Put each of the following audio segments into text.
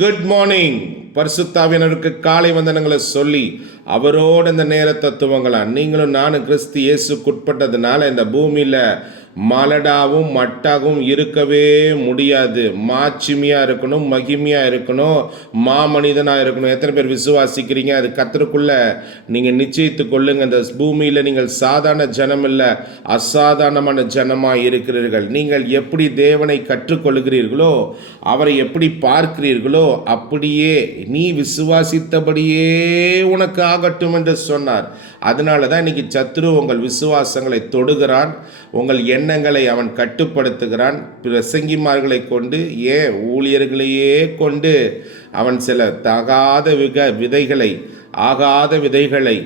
Good morning. பரிசுத்தாவியனருக்கு காலை வந்தனங்களை சொல்லி அவரோட இந்த நேர தத்துவங்களா நீங்களும் நானும் கிறிஸ்து இயேசுக்குட்பட்டதுனால இந்த பூமியில் மலடாவும் மட்டாகவும் இருக்கவே முடியாது. மாட்சிமையாக இருக்கணும், மகிமையாக இருக்கணும், மாமனிதனாக இருக்கணும். எத்தனை பேர் விசுவாசிக்கிறீங்க? அது கர்த்தருக்குள்ள நீங்கள் நிச்சயித்து கொள்ளுங்க. இந்த பூமியில் நீங்கள் சாதாரண ஜனம் இல்லை, அசாதாரணமான ஜனமாக இருக்கிறீர்கள். நீங்கள் எப்படி தேவனை கற்றுக்கொள்கிறீர்களோ, அவரை எப்படி பார்க்கிறீர்களோ, அப்படியே நீ விசுவாசித்தபடியே உனக்கு ஆகட்டும் என்று சொன்னார். அதனால தான் இன்னைக்கு சத்துரு உங்கள் விசுவாசங்களை தொடுகிறான், உங்கள் எண்ணங்களை அவன் கட்டுப்படுத்துகிறான். பிரசங்கிமார்களை கொண்டு, ஏன் ஊழியர்களையே கொண்டு அவன் சில தகாத விதைகளை, ஆகாத விதைகளை,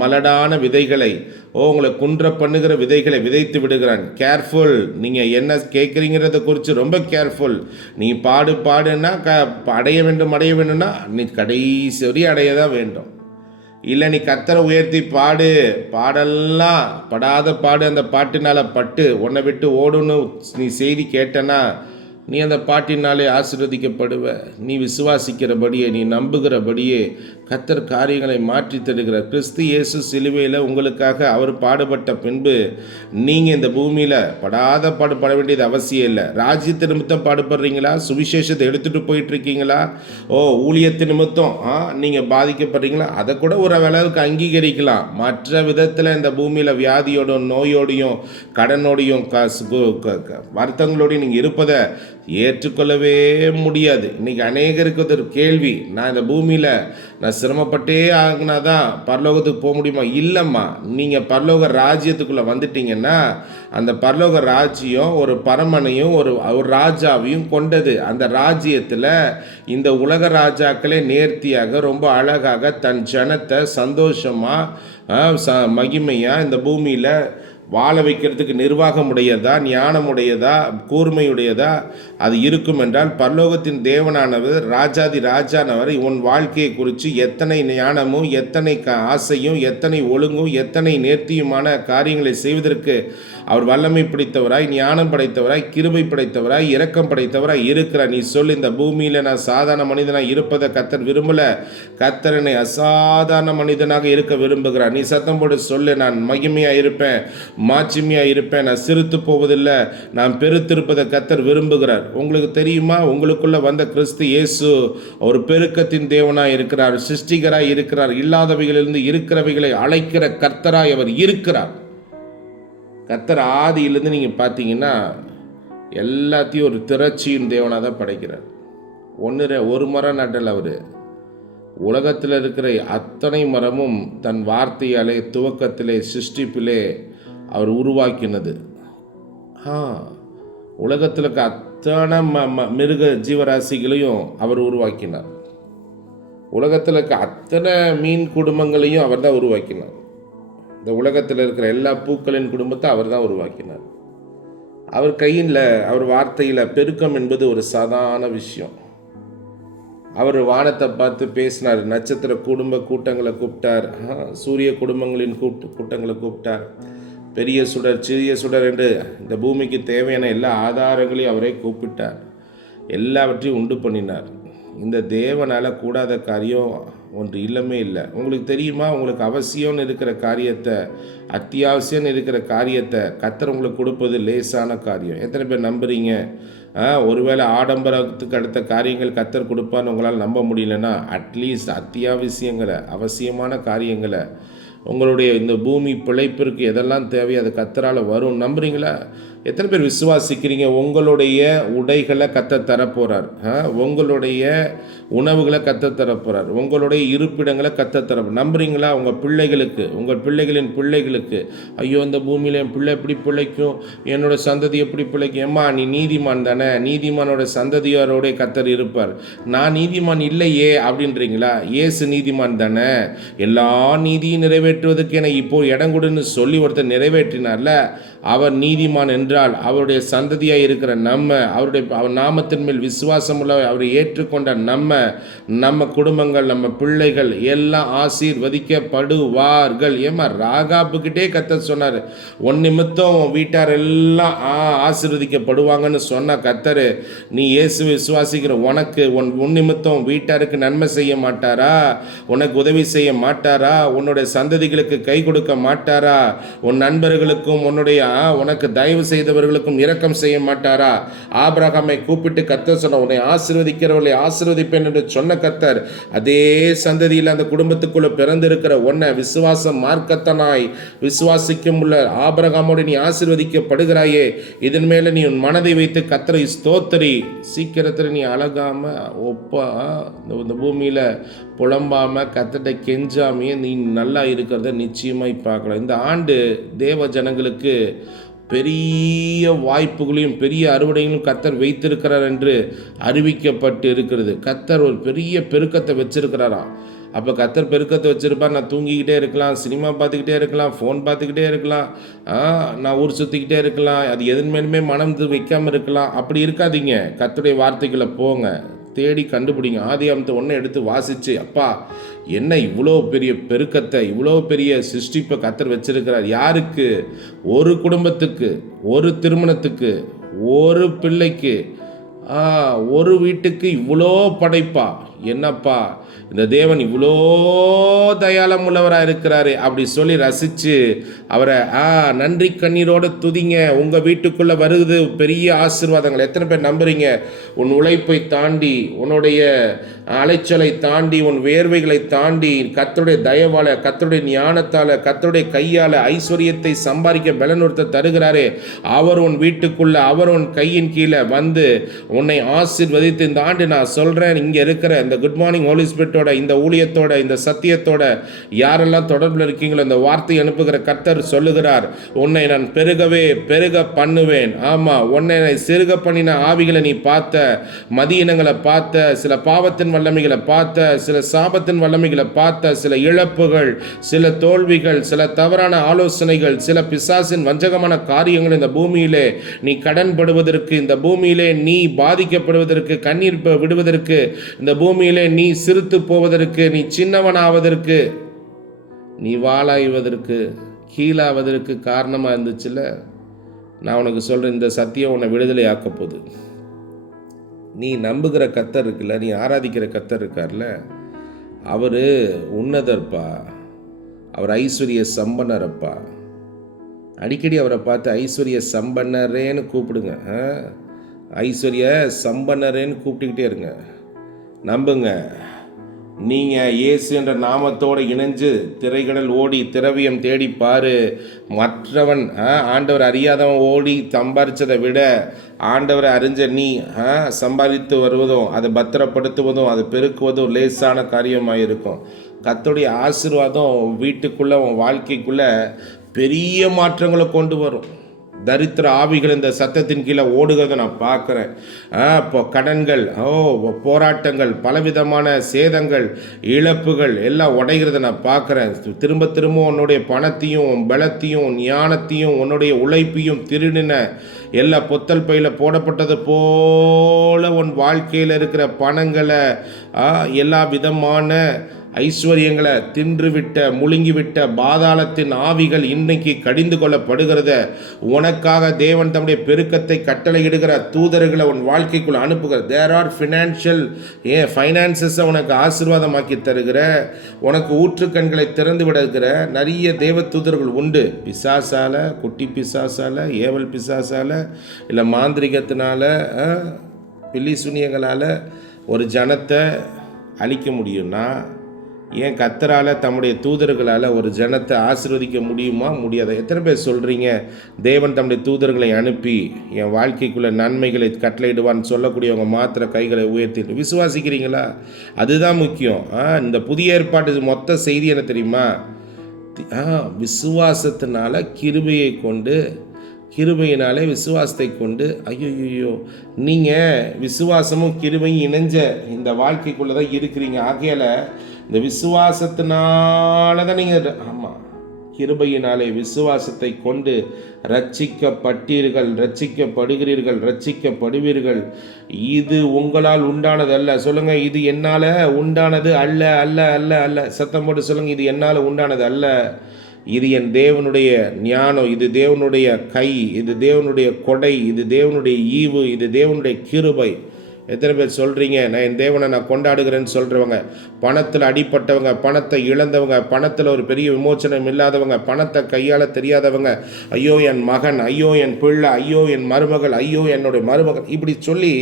மலடான விதைகளை, உங்களை குன்ற பண்ணுகிற விதைகளை விதைத்து விடுகிறான். கேர்ஃபுல். நீங்கள் என்ன கேட்குறீங்கிறத குறித்து ரொம்ப கேர்ஃபுல். நீ பாடுன்னா அடைய வேண்டும்னா நீ கடைசி வரை அடைய தான் வேண்டும். இல்லை நீ கர்த்தரை உயர்த்தி பாடெல்லாம் படாத பாடு, அந்த பாட்டினால் பட்டு உன்னை விட்டு ஓடுன்னு நீ செய்தி கேட்டனா நீ அந்த பாட்டினாலே ஆசீர்வதிக்கப்படுவ. நீ விசுவாசிக்கிறபடியே, நீ நம்புகிறபடியே கர்த்தர் காரியங்களை மாற்றி தருகிறார். கிறிஸ்து இயேசு சிலுவையில் உங்களுக்காக அவர் பாடுபட்ட பின்பு நீங்கள் இந்த பூமியில் படாத பாடுபட வேண்டியது அவசியம் இல்லை. ராஜ்யத்து நிமித்தம் பாடுபடுறீங்களா? சுவிசேஷத்தை எடுத்துகிட்டு போயிட்டுருக்கீங்களா? ஊழியத்து நிமித்தம் நீங்கள் பாதிக்கப்படுறீங்களா? அதை கூட ஒரு அளவுக்கு அங்கீகரிக்கலாம். மற்ற விதத்தில் இந்த பூமியில் வியாதியோடும், நோயோடையும், கடனோடையும், வருத்தங்களோடையும் நீங்கள் இருப்பதை ஏற்றுக்கொள்ளவே முடியாது. இன்றைக்கி அநேகருக்கு ஒரு கேள்வி, நான் இந்த பூமியில் நான் சிரமப்பட்டே ஆகினாதான் பரலோகத்துக்கு போக முடியுமா? இல்லைம்மா, நீங்கள் பரலோக ராஜ்யத்துக்குள்ளே வந்துட்டீங்கன்னா அந்த பரலோக ராஜ்யம் ஒரு பரமனையும் ஒரு ராஜாவையும் கொண்டது. அந்த ராஜ்யத்தில் இந்த உலக ராஜாக்களே நேர்த்தியாக ரொம்ப அழகாக தன் ஜனத்தை சந்தோஷமாக மகிமையாக இந்த பூமியில் வாழ வைக்கிறதுக்கு நிர்வாகமுடையதா, ஞானமுடையதா, கூர்மையுடையதா அது இருக்கும் என்றால் பரலோகத்தின் தேவனானவர், ராஜாதி ராஜானவர் உன் வாழ்க்கையை குறித்து எத்தனை ஞானமும், எத்தனை ஆசையும், எத்தனை ஒழுங்கும், எத்தனை நேர்த்தியுமான காரியங்களை செய்வதற்கு அவர் வல்லமை பிடித்தவராய், ஞானம் படைத்தவராய், கிருபை படைத்தவராய், இரக்கம் படைத்தவராய் இருக்கிறார். நீ சொல், இந்த பூமியில் நான் சாதாரண மனிதனாக இருப்பதை கர்த்தர் விரும்பலை, கர்த்தர் என்னை அசாதாரண மனிதனாக இருக்க விரும்புகிறார். நீ சத்தம் போட்டு சொல்லு, நான் மகிமையாக இருப்பேன், மாட்சிமையாக இருப்பேன், நான் சிரித்து போவதில்லை, நான் பெருத்திருப்பதை கர்த்தர் விரும்புகிறார். உங்களுக்கு தெரியுமா? உங்களுக்குள்ள வந்த கிறிஸ்து இயேசு ஒரு பெருக்கத்தின் தேவனாய் இருக்கிறார், சிருஷ்டிகராய் இருக்கிறார், இல்லாதவைகளிலிருந்து இருக்கிறவைகளை அழைக்கிற கர்த்தராய் அவர் இருக்கிறார். கர்த்தர் ஆதியிலேருந்து நீங்கள் பார்த்தீங்கன்னா எல்லாத்தையும் ஒரு திரட்சியின் தேவனாக தான் படைக்கிறார். ஒரு மரம் நட்டல். அவர் உலகத்தில் இருக்கிற அத்தனை மரமும் தன் வார்த்தையாலே துவக்கத்திலே சிருஷ்டிப்பிலே அவர் உருவாக்கினது. உலகத்தில் இருக்க அத்தனை மிருக ஜீவராசிகளையும் அவர் உருவாக்கினார். உலகத்தில் இருக்க அத்தனை மீன் குடும்பங்களையும் அவர் தான் உருவாக்கினார். இந்த உலகத்தில் இருக்கிற எல்லா பூக்களின் குடும்பத்தை அவர் தான் உருவாக்கினார். அவர் கையில், அவர் வார்த்தையில் பெருக்கம் என்பது ஒரு சாதாரண விஷயம். அவர் வானத்தை பார்த்து பேசினார், நட்சத்திர குடும்ப கூட்டங்களை கூப்பிட்டார், சூரிய குடும்பங்களின் கூட்டங்களை கூப்பிட்டார், பெரிய சுடர், சிறிய சுடர் என்று இந்த பூமிக்கு தேவையான எல்லா ஆதாரங்களையும் அவரே கூப்பிட்டார், எல்லாவற்றையும் உண்டு பண்ணினார். இந்த தேவனால் கூடாத காரியம் ஒன்று இல்லமே இல்லை. உங்களுக்கு தெரியுமா? உங்களுக்கு அவசியம்னு இருக்கிற காரியத்தை, அத்தியாவசியம்னு இருக்கிற காரியத்தை கர்த்தர் உங்களுக்கு கொடுப்பது லேசான காரியம். எத்தனை பேர் நம்புறீங்க? ஒருவேளை ஆடம்பரத்துக்கு அடுத்த காரியங்கள் கர்த்தர் கொடுப்பான்னு உங்களால் நம்ப முடியலன்னா, அட்லீஸ்ட் அத்தியாவசியங்களை, அவசியமான காரியங்களை, உங்களுடைய இந்த பூமி பிழைப்பிற்கு எதெல்லாம் தேவையோ அது கர்த்தரால் வரும். நம்புறீங்களா? எத்தனை பேர் விசுவாசிக்கிறீங்க? உங்களுடைய உடைகளை கர்த்தர் தரப்போகிறார், உங்களுடைய உணவுகளை கர்த்தர் தரப்போகிறார், உங்களுடைய இருப்பிடங்களை கர்த்தர் தரப்போகிறார். நம்புறீங்களா? உங்கள் பிள்ளைகளுக்கு, உங்கள் பிள்ளைகளின் பிள்ளைகளுக்கு, ஐயோ இந்த பூமியில் என் பிள்ளை எப்படி பிழைக்கும், என்னோட சந்ததி எப்படி பிழைக்கும்? ஏம்மா நீ நீதிமான் தானே, நீதிமானோட சந்ததியாரோட கர்த்தர் இருப்பார். நான் நீதிமான் இல்லையே அப்படின்றீங்களா? இயேசு நீதிமான் தானே, எல்லா நீதியும் நிறைவேற்றுவதற்கு என இப்போ இடம் கொடுன்னு சொல்லி ஒருத்தர் நிறைவேற்றினார்ல, அவர் நீதிமான் என்றால் என்றால் அவருடைய சந்ததியாக இருக்கிற அவர் நாமத்தின் மேல் விசுவாசம் உள்ள அவரை ஏற்றுக்கொண்ட நம்ம குடும்பங்கள், நம்ம பிள்ளைகள் எல்லாம் ஆசீர்வதிக்கப்படுவார்கள். ஏமா ராகாபுக்கிட்டே கர்த்தர் சொன்னார், உன் நிமித்தம் வீட்டார் எல்லாம் ஆசீர்வதிக்கப்படுவாங்கன்னு சொன்ன கர்த்தர், நீ இயேசு விசுவாசிக்கிற உனக்கு உன் நிமித்தம் வீட்டாருக்கு நன்மை செய்ய மாட்டாரா? உனக்கு உதவி செய்ய மாட்டாரா? உன்னுடைய சந்ததிகளுக்கு கை கொடுக்க மாட்டாரா? உன் நண்பர்களுக்கும் உனக்கு தயவு செய்தவர்களுக்கும் இரக்கம் செய்ய மாட்டாரா? ஆபிரகாமை கூப்பிட்டு கர்த்தர் சொன்ன, உன்னை ஆசீர்வதிக்கிறவர்களை ஆசீர்வதிப்பேன் என்று சொன்ன கர்த்தர், அதே சந்ததியில் அந்த குடும்பத்துக்குள்ள பிறந்திருக்கிற உன்னை விசுவாச மார்க்கத்தனாய் விசுவாசிக்கும் உள்ள ஆபிரகாமோடு நீ ஆசீர்வதிக்கப்படுகிறாயே. இதன் மேல நீ உன் மனதை வைத்து கர்த்தரை ஸ்தோத்திரி. சீக்கிரத்தில் நீ அழகாம இந்த பூமியில புலம்பாம கர்த்தரை கெஞ்சாமையே நீ நல்லா இருக்கிறத நிச்சயமாய் பார்க்கலாம். இந்த ஆண்டு தேவ ஜனங்களுக்கு பெரிய வாய்ப்புகளையும் பெரிய அறுவடைகளும் கர்த்தர் வைத்திருக்கிறார் என்று அறிவிக்கப்பட்டு இருக்கிறது. கர்த்தர் ஒரு பெரிய பெருக்கத்தை வச்சிருக்கிறாராம். அப்போ கர்த்தர் பெருக்கத்தை வச்சுருப்பார். நான் தூங்கிக்கிட்டே இருக்கலாம், சினிமா பார்த்துக்கிட்டே இருக்கலாம், ஃபோன் பார்த்துக்கிட்டே இருக்கலாம், நான் ஊர் சுற்றிக்கிட்டே இருக்கலாம், அது எதன் மேலுமே மனம் வைக்காமல் இருக்கலாம். அப்படி இருக்காதீங்க. கர்த்தருடைய வார்த்தைகளை போங்க, தேடி கண்டுபிடிங்க. ஆதியாகமத்தை ஒன்று எடுத்து வாசித்து, அப்பா என்ன இவ்வளோ பெரிய பெருக்கத்தை, இவ்வளோ பெரிய சிருஷ்டிப்பை கர்த்தர் வச்சிருக்கிறார். யாருக்கு? ஒரு குடும்பத்துக்கு, ஒரு திருமணத்துக்கு, ஒரு பிள்ளைக்கு, ஒரு வீட்டுக்கு இவ்வளோ படைப்பா. என்னப்பா இந்த தேவன் இவ்வளோ தயாளம் உள்ளவராக இருக்கிறாரு அப்படி சொல்லி ரசித்து அவரை நன்றி கண்ணீரோடு துதிங்க. உங்கள் வீட்டுக்குள்ளே வருது பெரிய ஆசீர்வாதங்கள். எத்தனை பேர் நம்புறீங்க? உன் உழைப்பை தாண்டி, உன்னுடைய அலைச்சலை தாண்டி, உன் வேர்வைகளை தாண்டி கர்த்தருடைய தயவால், கர்த்தருடைய ஞானத்தால், கர்த்தருடைய கையால் ஐஸ்வர்யத்தை சம்பாதிக்க பலனுறுத்த தருகிறாரே, அவர் உன் வீட்டுக்குள்ளே, அவர் உன் கையின் கீழே வந்து உன்னை ஆசீர்வதித்து இந்த ஆண்டு நான் சொல்கிறேன், இங்கே இருக்கிற இந்த குட் மார்னிங் ஹோலி ஸ்பிரிட்டோட, இந்த ஊழியத்தோட, இந்த சத்தியத்தோட யாரெல்லாம் தொடர்பில் இருக்கீங்களோ இந்த வார்த்தை அனுப்புகிற கர்த்தர் சொல்லுகிறார், உன்னை நான் பெருக பண்ணுவேன். ஆமாம், உன்னை சிறுக பண்ணின ஆவிகளை நீ பார்த்த, மதியினங்களை பார்த்த, சில பாவத்தின் வல்லமைகளை பார்த்த, சில சாபத்தின் வல்லமைகளை பார்த்த, சில இழப்புகள், சில தோல்விகள், சில தவறான ஆலோசனைகள், சில பிசாசின் வஞ்சகமான காரியங்கள் இந்த பூமியிலே நீ கடன்படுவதற்கு, இந்த பூமியிலே நீ பாதிக்கப்படுவதற்கு, கண்ணீர் விடுவதற்கு, இந்த பூமியிலே நீ சிறுத்து போவதற்கு, நீ சின்னவனாவதற்கு, நீ வாளாய்வதற்கு, கீழாவதற்கு காரணமாக இருந்துச்சுல்ல. நான் உனக்கு சொல்கிறேன், இந்த சத்தியம் உன்னை விடுதலை ஆக்க போகுது. நீ நம்புகிற கர்த்தர் இருக்குல்ல, நீ ஆராதிக்கிற கர்த்தர் இருக்கார்ல, அவர் உன்னதர்ப்பா, அவர் ஐஸ்வர்ய சம்பன்னரப்பா. அடிக்கடி அவரை பார்த்து ஐஸ்வர்ய சம்பன்னரேன்னு கூப்பிடுங்க. ஐஸ்வர்ய சம்பன்னரேன்னு கூப்பிட்டுக்கிட்டே இருங்க. நம்புங்க. நீங்கள் இயேசு என்ற நாமத்தோடு இணைஞ்சு திரைக்கடல் ஓடி திரவியம் தேடி பாரு. மற்றவன் ஆண்டவர் அறியாதவன் ஓடி சம்பாதிச்சதை விட ஆண்டவரை அறிஞ்ச நீ சம்பாதித்து வருவதும், அதை பத்திரப்படுத்துவதும், அதை பெருக்குவதும் லேசான காரியமாக இருக்கும். கர்த்தருடைய ஆசீர்வாதம் வீட்டுக்குள்ளே, உன் வாழ்க்கைக்குள்ளே பெரிய மாற்றங்களை கொண்டு வரும். தரித்திர ஆவிகள் இந்த சத்தத்தின் கீழே ஓடுகிறத நான் பார்க்குறேன். இப்போ கடன்கள், போராட்டங்கள், பலவிதமான சேதங்கள், இழப்புகள் எல்லாம் உடைகிறத நான் பார்க்குறேன். திரும்ப திரும்ப உன்னுடைய பணத்தையும், பலத்தையும், ஞானத்தையும், உன்னுடைய உழைப்பையும் திருடின எல்லா பொத்தல் பையில் போடப்பட்டது போல உன் வாழ்க்கையில் இருக்கிற பணங்களை, எல்லா விதமான ஐஸ்வர்யங்களை தின்றுவிட்ட, முழுங்கிவிட்ட பாதாளத்தின் ஆவிகள் இன்னைக்கு கடிந்து கொள்ளப்படுகிறத உனக்காக தேவன் தம்முடைய பெருக்கத்தை கட்டளையிடுகிற தூதர்களை உன் வாழ்க்கைக்குள்ள அனுப்புகிற. தேர் ஆர் ஃபைனான்சஸை உனக்கு ஆசீர்வாதமாக்கி தருகிற, உனக்கு ஊற்றுக்கண்களை திறந்து விடுகிற நிறைய தேவ தூதர்கள் உண்டு. பிசாசால, குட்டி பிசாசால, ஏவல் பிசாசால, இல்லை மாந்திரிகத்தினால, பில்லி சுனியங்களால் ஒரு ஜனத்தை அழிக்க முடியும்னா, ஏன் கர்த்தரால் தம்முடைய தூதர்களால் ஒரு ஜனத்தை ஆசீர்வதிக்க முடியுமா? முடியாது. எத்தனை பேர் சொல்கிறீங்க, தேவன் தம்முடைய தூதர்களை அனுப்பி என் வாழ்க்கைக்குள்ளே நன்மைகளை கட்டளையிடுவான்னு சொல்லக்கூடியவங்க மாத்திர கைகளை உயர்த்தி விசுவாசிக்கிறீங்களா? அதுதான் முக்கியம். இந்த புதிய ஏற்பாட்டு மொத்த செய்தி என்ன தெரியுமா? விசுவாசத்தினால கிருபையை கொண்டு, கிருபையினாலே விசுவாசத்தை கொண்டு, ஐயோ நீங்கள் விசுவாசமும் கிருபையும் இணைஞ்ச இந்த வாழ்க்கைக்குள்ளே தான் இருக்கிறீங்க. ஆகையால் இந்த விசுவாசத்தினால தான் நீங்கள், கிருபையினாலே விசுவாசத்தை கொண்டு ரட்சிக்கப்படுவீர்கள். இது உங்களால் உண்டானது அல்ல. சொல்லுங்க, இது என்னால உண்டானது அல்ல அல்ல அல்ல அல்ல. சத்தம் போட்டு சொல்லுங்க, இது என்னால உண்டானது அல்ல. இது என் தேவனுடைய ஞானம், இது தேவனுடைய கை, இது தேவனுடைய கொடை, இது தேவனுடைய ஈவு, இது தேவனுடைய கிருபை. எத்தனை பேர் சொல்கிறீங்க, நான் என் தேவனை நான் கொண்டாடுகிறேன்னு சொல்கிறவங்க? பணத்தில் அடிப்பட்டவங்க, பணத்தை இழந்தவங்க, பணத்தில் ஒரு பெரிய விமோச்சனம் இல்லாதவங்க, பணத்தை கையாள தெரியாதவங்க, ஐயோ என் மகன், ஐயோ என் பிள்ளை, ஐயோ என் மருமகள், ஐயோ என்னுடைய மருமகள், இப்படி சொல்லி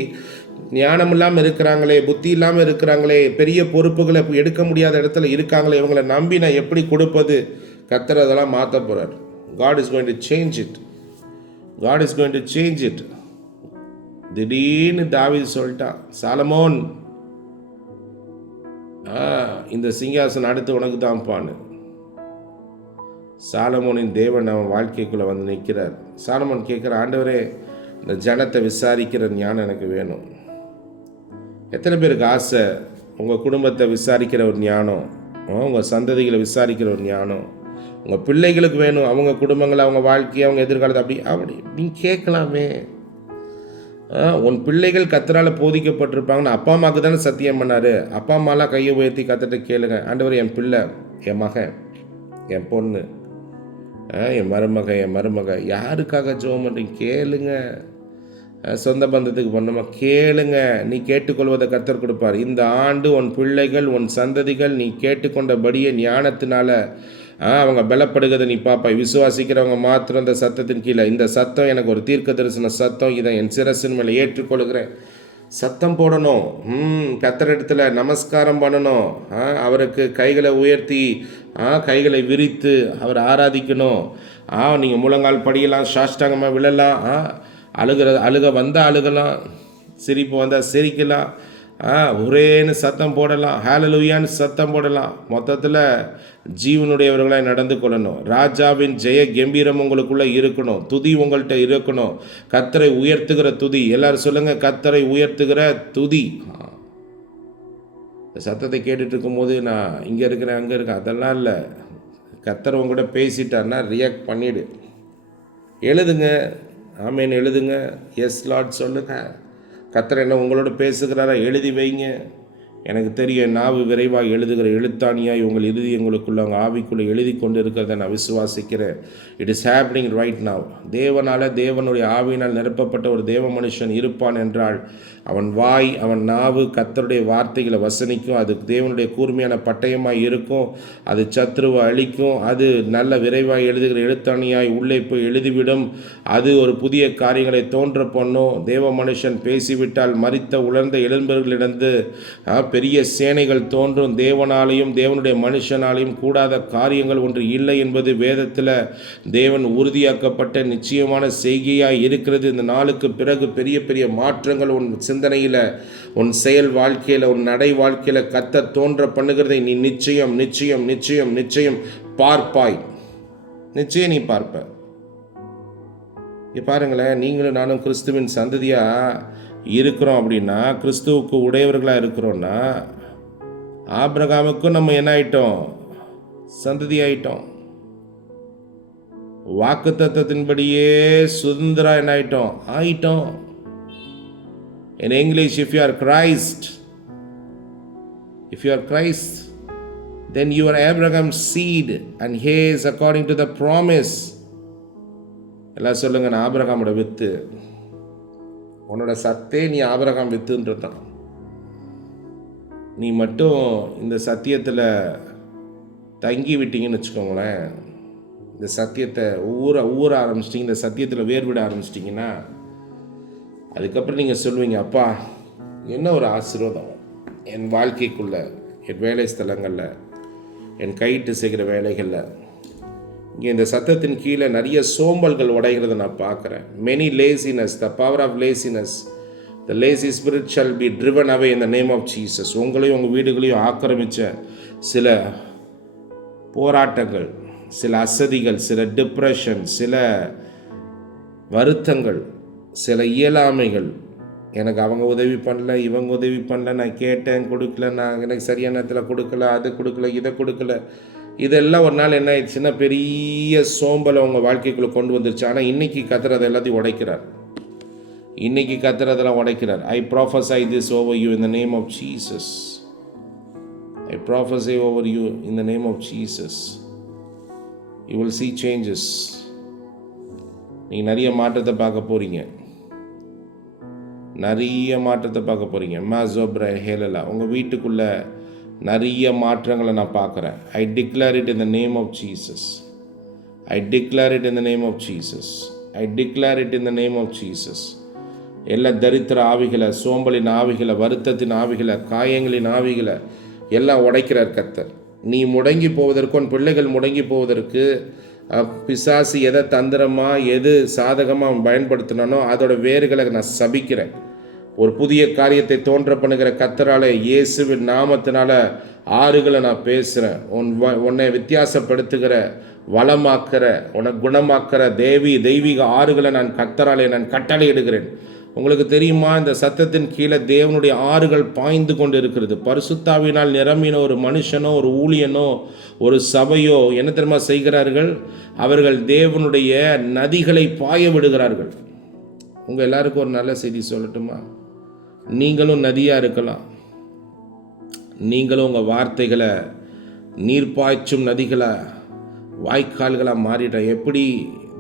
ஞானம் இல்லாமல் இருக்கிறாங்களே, புத்தி இல்லாமல் இருக்கிறாங்களே, பெரிய பொறுப்புகளை எடுக்க முடியாத இடத்துல இருக்காங்களே, இவங்களை நம்பி நான் எப்படி கொடுப்பது? கர்த்தர் அதெல்லாம் மாற்ற போகிறார். God is going to change it. God is going to change it. திடீர்னு தாவீது சொல்லிட்டான், சாலமோன் இந்த சிங்காசனம் அடுத்து உனக்கு தான்ப்பான்னு. சாலமோனின் தேவன் அவன் வாழ்க்கைக்குள்ளே வந்து நிற்கிறார். சாலமோன் கேட்குற, ஆண்டவரே இந்த ஜனத்தை விசாரிக்கிற ஞானம் எனக்கு வேணும். எத்தனை பேருக்கு ஆசை உங்கள் குடும்பத்தை விசாரிக்கிற ஒரு ஞானம், உங்கள் சந்ததிகளை விசாரிக்கிற ஒரு ஞானம் உங்கள் பிள்ளைகளுக்கு வேணும்? அவங்க குடும்பங்கள், அவங்க வாழ்க்கை, அவங்க எதிர்காலத்தை அப்படி நீங்கள் கேட்கலாமே. உன் பிள்ளைகள் கர்த்தரால் போதிக்கப்பட்டிருப்பாங்கன்னு அப்பா அம்மாவுக்கு தானே சத்தியம் பண்ணார். அப்பா அம்மாலாம் கையை உயர்த்தி கர்த்தர்ட்ட கேளுங்க, ஆண்டவர் என் பிள்ளை, என் மகன், என் பொண்ணு, என் மருமக யாருக்காக ஜெபம் பண்ணுறீங்க கேளுங்க. சொந்த பந்தத்துக்கு பண்ணமா கேளுங்க. நீ கேட்டுக்கொள்வதை கர்த்தர் கொடுப்பார். இந்த ஆண்டு உன் பிள்ளைகள், உன் சந்ததிகள் நீ கேட்டுக்கொண்டபடியே ஞானத்தினால அவங்க பலப்படுகிறத நீ பார்ப்பாய். விசுவாசிக்கிறவங்க மாத்திரம் இந்த சத்தத்தின் கீழே, இந்த சத்தம் எனக்கு ஒரு தீர்க்க தரிசன சத்தம், இதை என் சிரசின் மேலே ஏற்றுக்கொள்கிறேன், சத்தம் போடணும். கர்த்தர் இடத்துல நமஸ்காரம் பண்ணணும். அவருக்கு கைகளை உயர்த்தி கைகளை விரித்து அவர் ஆராதிக்கணும். நீங்கள் முழங்கால் படியலாம், சாஷ்டாங்கமாக விழலாம், அழுக வந்தால் அழுகலாம், சிரிப்பு வந்தால் சிரிக்கலாம், ஒரேன்னு சத்தம் போடலாம், ஹalleluyaன்னு சத்தம் போடலாம். மொத்தத்தில் ஜீவனுடையவர்களாய் நடந்து கொள்ளணும். ராஜாவின் ஜெய கம்பீரம் உங்களுக்குள்ளே இருக்கணும். துதி உங்கள்கிட்ட இருக்கணும். கர்த்தரை உயர்த்துகிற துதி. எல்லாரும் சொல்லுங்கள், கர்த்தரை உயர்த்துகிற துதி. சத்தத்தை கேட்டுட்டு இருக்கும்போது நான் இங்கே இருக்கிறேன் அங்கே இருக்கேன் அதெல்லாம் இல்லை. கர்த்தர் உங்கள்கிட்ட பேசிட்டார்னா ரியாக்ட் பண்ணிவிடு. எழுதுங்க, ஆமேன் எழுதுங்க, எஸ் லார்ட் சொல்லுங்கள். கர்த்தர் என்ன உங்களோட பேசுகிறாரா எழுதி வைங்க. எனக்கு தெரியும், நாவு விரைவாக எழுதுகிற எழுத்தாணியாய் உங்கள் இருதயங்களுக்குள்ள அவங்க ஆவிக்குள்ளே எழுதி கொண்டு இருக்கிறத நான் விசுவாசிக்கிறேன். It is happening right now. தேவனுடைய ஆவியினால் நிரப்பப்பட்ட ஒரு தேவ மனுஷன் இருப்பான் என்றால் அவன் வாய், அவன் நாவு கர்த்தருடைய வார்த்தைகளை வசனிக்கும். அது தேவனுடைய கூர்மையான பட்டயமாய் இருக்கும். அது சத்ருவை அழிக்கும். அது நல்ல விரைவாக எழுதுகிற எழுத்தாணியாய் உள்ளே போய் எழுதிவிடும். அது ஒரு புதிய காரியங்களை தோன்ற பண்ணும். தேவ மனுஷன் பேசிவிட்டால் மரித்த உலர்ந்த எலும்புகளிடந்து பெரிய சேனைகள் தோன்றும். தேவனாலையும் தேவனுடைய மனுஷனாலையும் கூடாத காரியங்கள் ஒன்று இல்லை என்பது வேதத்தில் தேவன் உறுதியாக்கப்பட்ட நிச்சயமான செய்கையாய் இருக்கிறது. இந்த நாளுக்கு பிறகு பெரிய பெரிய மாற்றங்கள் உன் சிந்தனையில், உன் செயல் வாழ்க்கையில், உன் நடை வாழ்க்கையில் கர்த்தர் தோன்ற பண்ணுகிறதை நீ நிச்சயம் நிச்சயம் நிச்சயம் நிச்சயம் பார்ப்பாய். நிச்சயம் நீ பார்ப்ப. பாருங்களேன், நீங்களும் நானும் கிறிஸ்துவின் சந்ததியாக இருக்கிறோம் அப்படின்னா, கிறிஸ்துவுக்கு உடையவர்களாக இருக்கிறோன்னா, ஆபிரகாமுக்கும் நம்ம என்ன ஆயிட்டோம்? சந்ததி ஆயிட்டோம். வாக்கு தத்தத்தின்படியே சுதந்திரா என்ன ஆயிட்டோம். In English, if you are Christ, then you are Abraham's seed and his according to the promise. எல்லாம் சொல்லுங்க, நான் ஆபிரகாமோட வித்து. உன்னோட சத்தே நீ ஆபிரகாம் வித்துன்றதான். நீ மட்டும் இந்த சத்தியத்தில் தங்கி விட்டீங்கன்னு வச்சுக்கோங்களேன், இந்த சத்தியத்தை ஊற ஆரம்பிச்சிட்டிங்க, இந்த சத்தியத்தில் வேர்விட ஆரம்பிச்சிட்டிங்கன்னா, அதுக்கப்புறம் நீங்கள் சொல்லுவீங்க, அப்பா என்ன ஒரு ஆசீர்வாதம் என் வாழ்க்கைக்குள்ளே, என் வேலை ஸ்தலங்களில், என் கைட்டு செய்கிற வேலைகளில். இங்கே இந்த சத்தத்தின் கீழே நிறைய சோம்பல்கள் உடைகிறத நான் பார்க்குறேன். Many laziness, the power of laziness, the lazy spirit shall be driven away in the name of Jesus. உங்களையும் உங்கள் வீடுகளையும் ஆக்கிரமித்த சில போராட்டங்கள், சில அசதிகள், சில டிப்ரெஷன், சில வருத்தங்கள், சில இயலாமைகள், எனக்கு அவங்க உதவி பண்ணல, இவங்க உதவி பண்ணல, நான் கேட்டேன் கொடுக்கல, நான் எனக்கு சரியான நேரத்தில் கொடுக்கல, அது கொடுக்கல, இதை கொடுக்கல, இதெல்லாம் ஒரு நாள் என்ன ஆயிடுச்சுன்னா பெரிய சோம்பலை உங்கள் வாழ்க்கைக்குள்ளே கொண்டு வந்துருச்சு. ஆனால் இன்னைக்கு கர்த்தர் அதை எல்லாத்தையும் உடைக்கிறார். இன்னைக்கு கர்த்தர் அதெல்லாம் உடைக்கிறார். I prophesy this over you in the name of Jesus. I prophesy over you in the name of Jesus. You will see changes. நீங்கள் நிறைய மாற்றத்தை பார்க்க போகிறீங்க. நிறைய மாற்றத்தை பார்க்க போகிறீங்க. மாசோப்ர ஹேலலா உங்கள் வீட்டுக்குள்ளே நிறைய மாற்றங்களை நான் பார்க்குறேன். I declare it in the name of Jesus. I declare it in the name of Jesus. I declare it in the name of Jesus. எல்லா தரித்திர ஆவிகளை, சோம்பலின் ஆவிகளை, வருத்தத்தின் ஆவிகளை, காயங்களின் ஆவிகளை எல்லாம் உடைக்கிறார் கர்த்தர். நீ முடங்கி போவதற்கு, உன் பிள்ளைகள் முடங்கி போவதற்கு பிசாசு எதை தந்திரமாக எது சாதகமாக பயன்படுத்தினானோ அதோட வேர்களை நான் சபிக்கிறேன். ஒரு புதிய காரியத்தை தோன்ற பண்ணுகிற கர்த்தரால, இயேசுவின் நாமத்தினால ஆறுகளை நான் பேசுகிறேன். உன்னை வித்தியாசப்படுத்துகிற, வளமாக்குற, உன்னை குணமாக்குற தெய்வீக ஆறுகளை நான் கர்த்தராலே நான் கட்டளையிடுகிறேன். உங்களுக்கு தெரியுமா, இந்த சத்தத்தின் கீழே தேவனுடைய ஆறுகள் பாய்ந்து கொண்டு இருக்கிறது. பரிசுத்தாவினால் நிரம்பின ஒரு மனுஷனோ, ஒரு ஊழியனோ, ஒரு சபையோ என்ன தெரியுமா செய்கிறார்கள்? அவர்கள் தேவனுடைய நதிகளை பாய விடுகிறார்கள். உங்கள் எல்லாருக்கும் ஒரு நல்ல செய்தி சொல்லட்டுமா? நீங்களும் நதியாக இருக்கலாம். நீங்களும் உங்கள் வார்த்தைகளை நீர்ப்பாய்ச்சும் நதிகளை, வாய்க்கால்களாக மாறிட்ட. எப்படி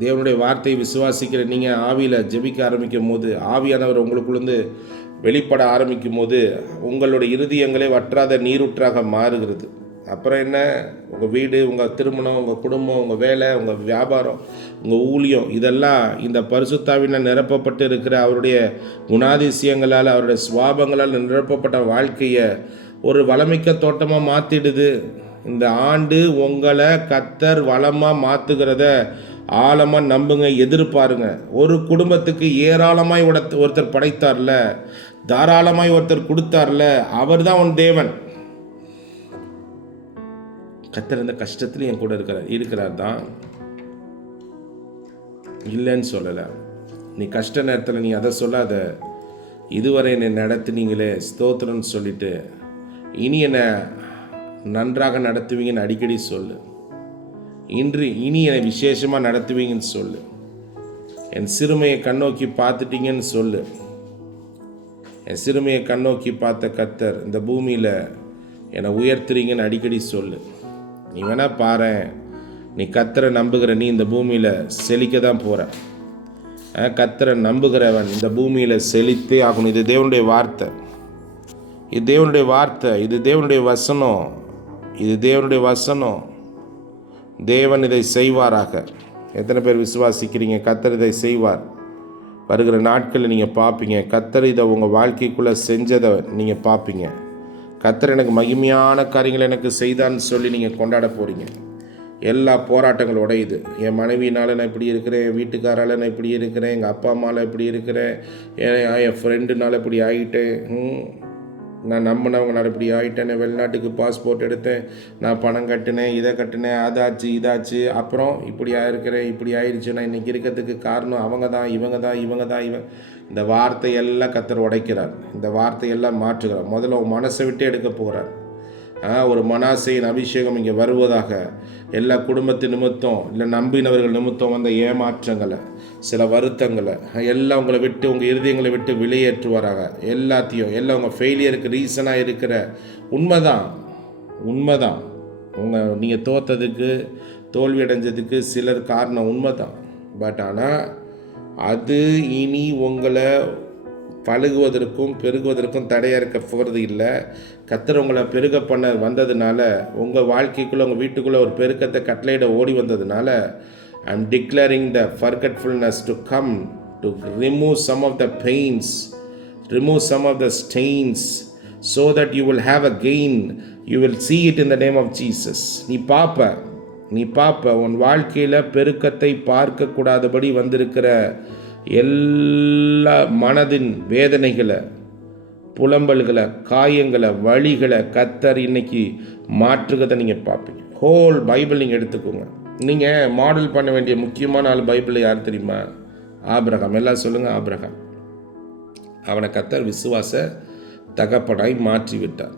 தேவனுடைய வார்த்தையை விசுவாசிக்கிற நீங்கள் ஆவியில் ஜெபிக்க ஆரம்பிக்கும் போது, ஆவியானவர் உங்களுக்குள்ளேருந்து வெளிப்பட ஆரம்பிக்கும் போது உங்களுடைய இருதயங்களே வற்றாத நீரூற்றாக மாறுகிறது. அப்புறம் என்ன, உங்கள் வீடு, உங்கள் திருமணம், உங்கள் குடும்பம், உங்கள் வேலை, உங்கள் வியாபாரம், உங்கள் ஊழியம், இதெல்லாம் இந்த பரிசுத்தாவினால் நிரப்பப்பட்டு இருக்கிற அவருடைய குணாதிசயங்களால், அவருடைய சுவாபங்களால் நிரப்பப்பட்ட வாழ்க்கையை ஒரு வளமிக்க தோட்டமாக மாற்றிடுது. இந்த ஆண்டு உங்களை கர்த்தர் வளமாக மாற்றுகிறத ஆழமாக நம்புங்க, எதிர்பாருங்க. ஒரு குடும்பத்துக்கு ஏராளமாய் ஒருத்தர் படைத்தார்ல, தாராளமாய் ஒருத்தர் கொடுத்தார்ல, அவர் தான் உன் தேவன். கர்த்தர் இந்த கஷ்டத்துலையும் என் கூட இருக்கிறார் தான், இல்லைன்னு சொல்லலை. நீ கஷ்ட நேரத்தில் நீ அதை சொல்லாத. இதுவரை என்னை நடத்துனீங்களே, ஸ்தோத்திரம்னு சொல்லிட்டு இனி என்னை நன்றாக நடத்துவீங்கன்னு அடிக்கடி சொல்லு. இனி என்னை விசேஷமாக நடத்துவீங்கன்னு சொல்லு. என் சிறுமையை கண்ணோக்கி பார்த்துட்டீங்கன்னு சொல்லு. என் சிறுமையை கண்ணோக்கி பார்த்த கர்த்தர் இந்த பூமியில் என்னை உயர்த்துறீங்கன்னு அடிக்கடி சொல்லு. நீ வேணா பாரு, நீ கர்த்தரை நம்புகிற நீ இந்த பூமியில் செழிக்க தான் போகிற. கர்த்தரை நம்புகிறவன் இந்த பூமியில் செழித்தே ஆகணும். இது தேவனுடைய வார்த்தை, இது தேவனுடைய வார்த்தை, இது தேவனுடைய வசனம், இது தேவனுடைய வசனம். தேவன் இதை செய்வாராக. எத்தனை பேர் விசுவாசிக்கிறீங்க? கர்த்தர் இதை செய்வார். வருகிற நாட்களில் நீங்கள் பார்ப்பீங்க, கர்த்தர் இதை உங்கள் வாழ்க்கைக்குள்ளே செஞ்சதை நீங்கள் பார்ப்பீங்க. கர்த்தர் எனக்கு மகிமையான காரியங்களை எனக்கு செய்தான்னு சொல்லி நீங்கள் கொண்டாட போகிறீங்க. எல்லா போராட்டங்களும் உடையுது. என் மனைவினால் நான் இப்படி இருக்கிறேன், என் வீட்டுக்காரால் நான் இப்படி இருக்கிறேன், எங்கள் அப்பா அம்மாவில் இப்படி இருக்கிறேன், என் ஃப்ரெண்டுனால் இப்படி ஆகிட்டேன், நான் நம்பினவங்களால் இப்படி ஆகிட்டேன், வெளிநாட்டுக்கு பாஸ்போர்ட் எடுத்தேன், நான் பணம் கட்டினேன், இதை கட்டினேன், அதாச்சு இதாச்சு, அப்புறம் இப்படி ஆகிருக்கிறேன், இப்படி ஆயிடுச்சு. நான் இன்றைக்கி இருக்கிறதுக்கு காரணம் அவங்க தான், இவங்க தான். இந்த வார்த்தையெல்லாம் கர்த்தர் உடைக்கிறார். இந்த வார்த்தையெல்லாம் மாற்றுகிறார். முதல்ல உன் மனசை விட்டு எடுக்க போகிறார். ஒரு மனாசையின் அபிஷேகம் இங்கே வருவதாக. எல்லா குடும்பத்தின் நிமித்தம், இல்லை நம்பினவர்கள் நிமித்தம் வந்த ஏமாற்றங்களை, சில வருத்தங்களை எல்லாம் உங்களை விட்டு, உங்கள் இருதயங்களை விட்டு வெளியேற்றுவாராக. எல்லாத்தையும், எல்லாம் உங்கள் ஃபெயிலியருக்கு ரீசனாக இருக்கிற உண்மைதான். நீங்கள் தோற்றதுக்கு, தோல்வி அடைஞ்சதுக்கு சிலர் காரணம் உண்மைதான். பட் ஆனால் அது இனி உங்களை பழகுவதற்கும் பெருகுவதற்கும் தடையாக இருக்க போகிறது இல்லை. கர்த்தர் உங்களை பெருக பண்ண வந்ததுனால, உங்கள் வாழ்க்கைக்குள்ளே, உங்கள் வீட்டுக்குள்ளே ஒரு பெருக்கத்தை கட்டளையிட ஓடி வந்ததுனால, I am declaring the forgetfulness to come to remove some of the pains, remove some of the stains, so that you will have a gain. You will see it in the name of Jesus. நீ பார்ப்ப உன் வாழ்க்கையில் பெருக்கத்தை பார்க்கக்கூடாதபடி வந்திருக்கிற எல்லா மனதின் வேதனைகளை, புலம்பல்களை, காயங்களை, வழிகளை கர்த்தர் இன்னைக்கு மாற்றுகிறத நீங்கள் பார்ப்பீங்க. ஹோல் பைபிள் நீங்கள் எடுத்துக்கோங்க. நீங்கள் மாடல் பண்ண வேண்டிய முக்கியமான ஆள் பைபிளில் யார் தெரியுமா? ஆபிரகாம். எல்லாம் சொல்லுங்கள், ஆபிரகாம். அவனை கர்த்தர் விசுவாச தகப்பனாய் மாற்றி விட்டார்.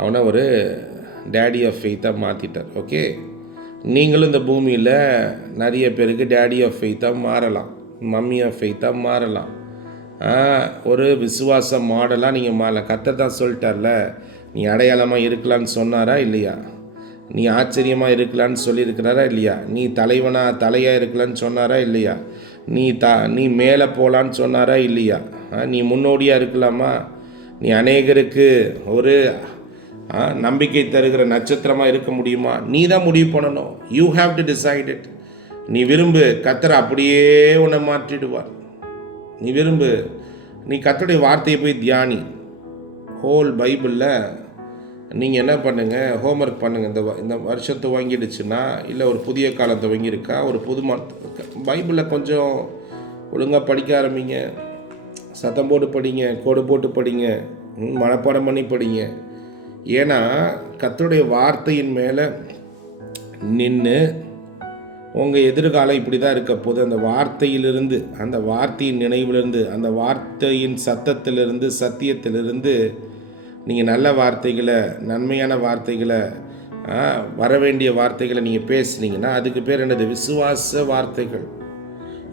அவனை ஒரு டேடி ஆஃப் ஃபெய்த்தாக மாற்றிட்டார். ஓகே, நீங்களும் இந்த பூமியில் நிறைய பேருக்கு டேடி ஆஃப் ஃபெய்த்தாக மாறலாம், மம்மி ஆஃப் ஃபெய்த்தாக மாறலாம். ஒரு விசுவாச மாடலாக நீங்கள் மாறலாம். கர்த்தர் தான் சொல்லிட்டார்ல, நீ அடையாளமாக இருக்கலான்னு சொன்னாரா இல்லையா? நீ ஆச்சரியமாக இருக்கலான்னு சொல்லியிருக்கிறாரா இல்லையா? நீ தலையாக இருக்கலான்னு சொன்னாரா இல்லையா? நீ மேலே போகலான்னு சொன்னாரா இல்லையா? நீ முன்னோடியாக இருக்கலாமா? நீ அநேகருக்கு ஒரு நம்பிக்கை தருகிற நட்சத்திரமாக இருக்க முடியுமா? நீ தான் முடிவு பண்ணணும். You have to decide it. நீ விரும்பு, கர்த்தர் அப்படியே உன்னை மாற்றிடுவார். நீ விரும்பு, நீ கர்த்தருடைய வார்த்தையை போய் தியானி. ஹோல் பைபிளில் நீங்கள் என்ன பண்ணுங்கள், ஹோம்ஒர்க் பண்ணுங்கள். இந்த வருஷம் துவங்கிடுச்சுன்னா, இல்லை ஒரு புதிய காலம் துவங்கியிருக்கா, ஒரு புது பைபிளில் கொஞ்சம் ஒழுங்காக படிக்க ஆரம்பிங்க. சத்தம் போட்டு படிங்க, கோடு போட்டு படிங்க, மனப்பாடம் பண்ணி படிங்க. ஏன்னா கர்த்தருடைய வார்த்தையின் மேலே நின்று உங்கள் எதிர்காலம் இப்படி தான் இருக்க போது. அந்த வார்த்தையிலிருந்து, அந்த வார்த்தையின் நினைவிலிருந்து, அந்த வார்த்தையின் சத்தத்திலிருந்து, சத்தியத்திலிருந்து நீங்கள் நல்ல வார்த்தைகளை, நன்மையான வார்த்தைகளை, வரவேண்டிய வார்த்தைகளை நீங்கள் பேசுனீங்கன்னா அதுக்கு பேர் என்னது? விசுவாச வார்த்தைகள்.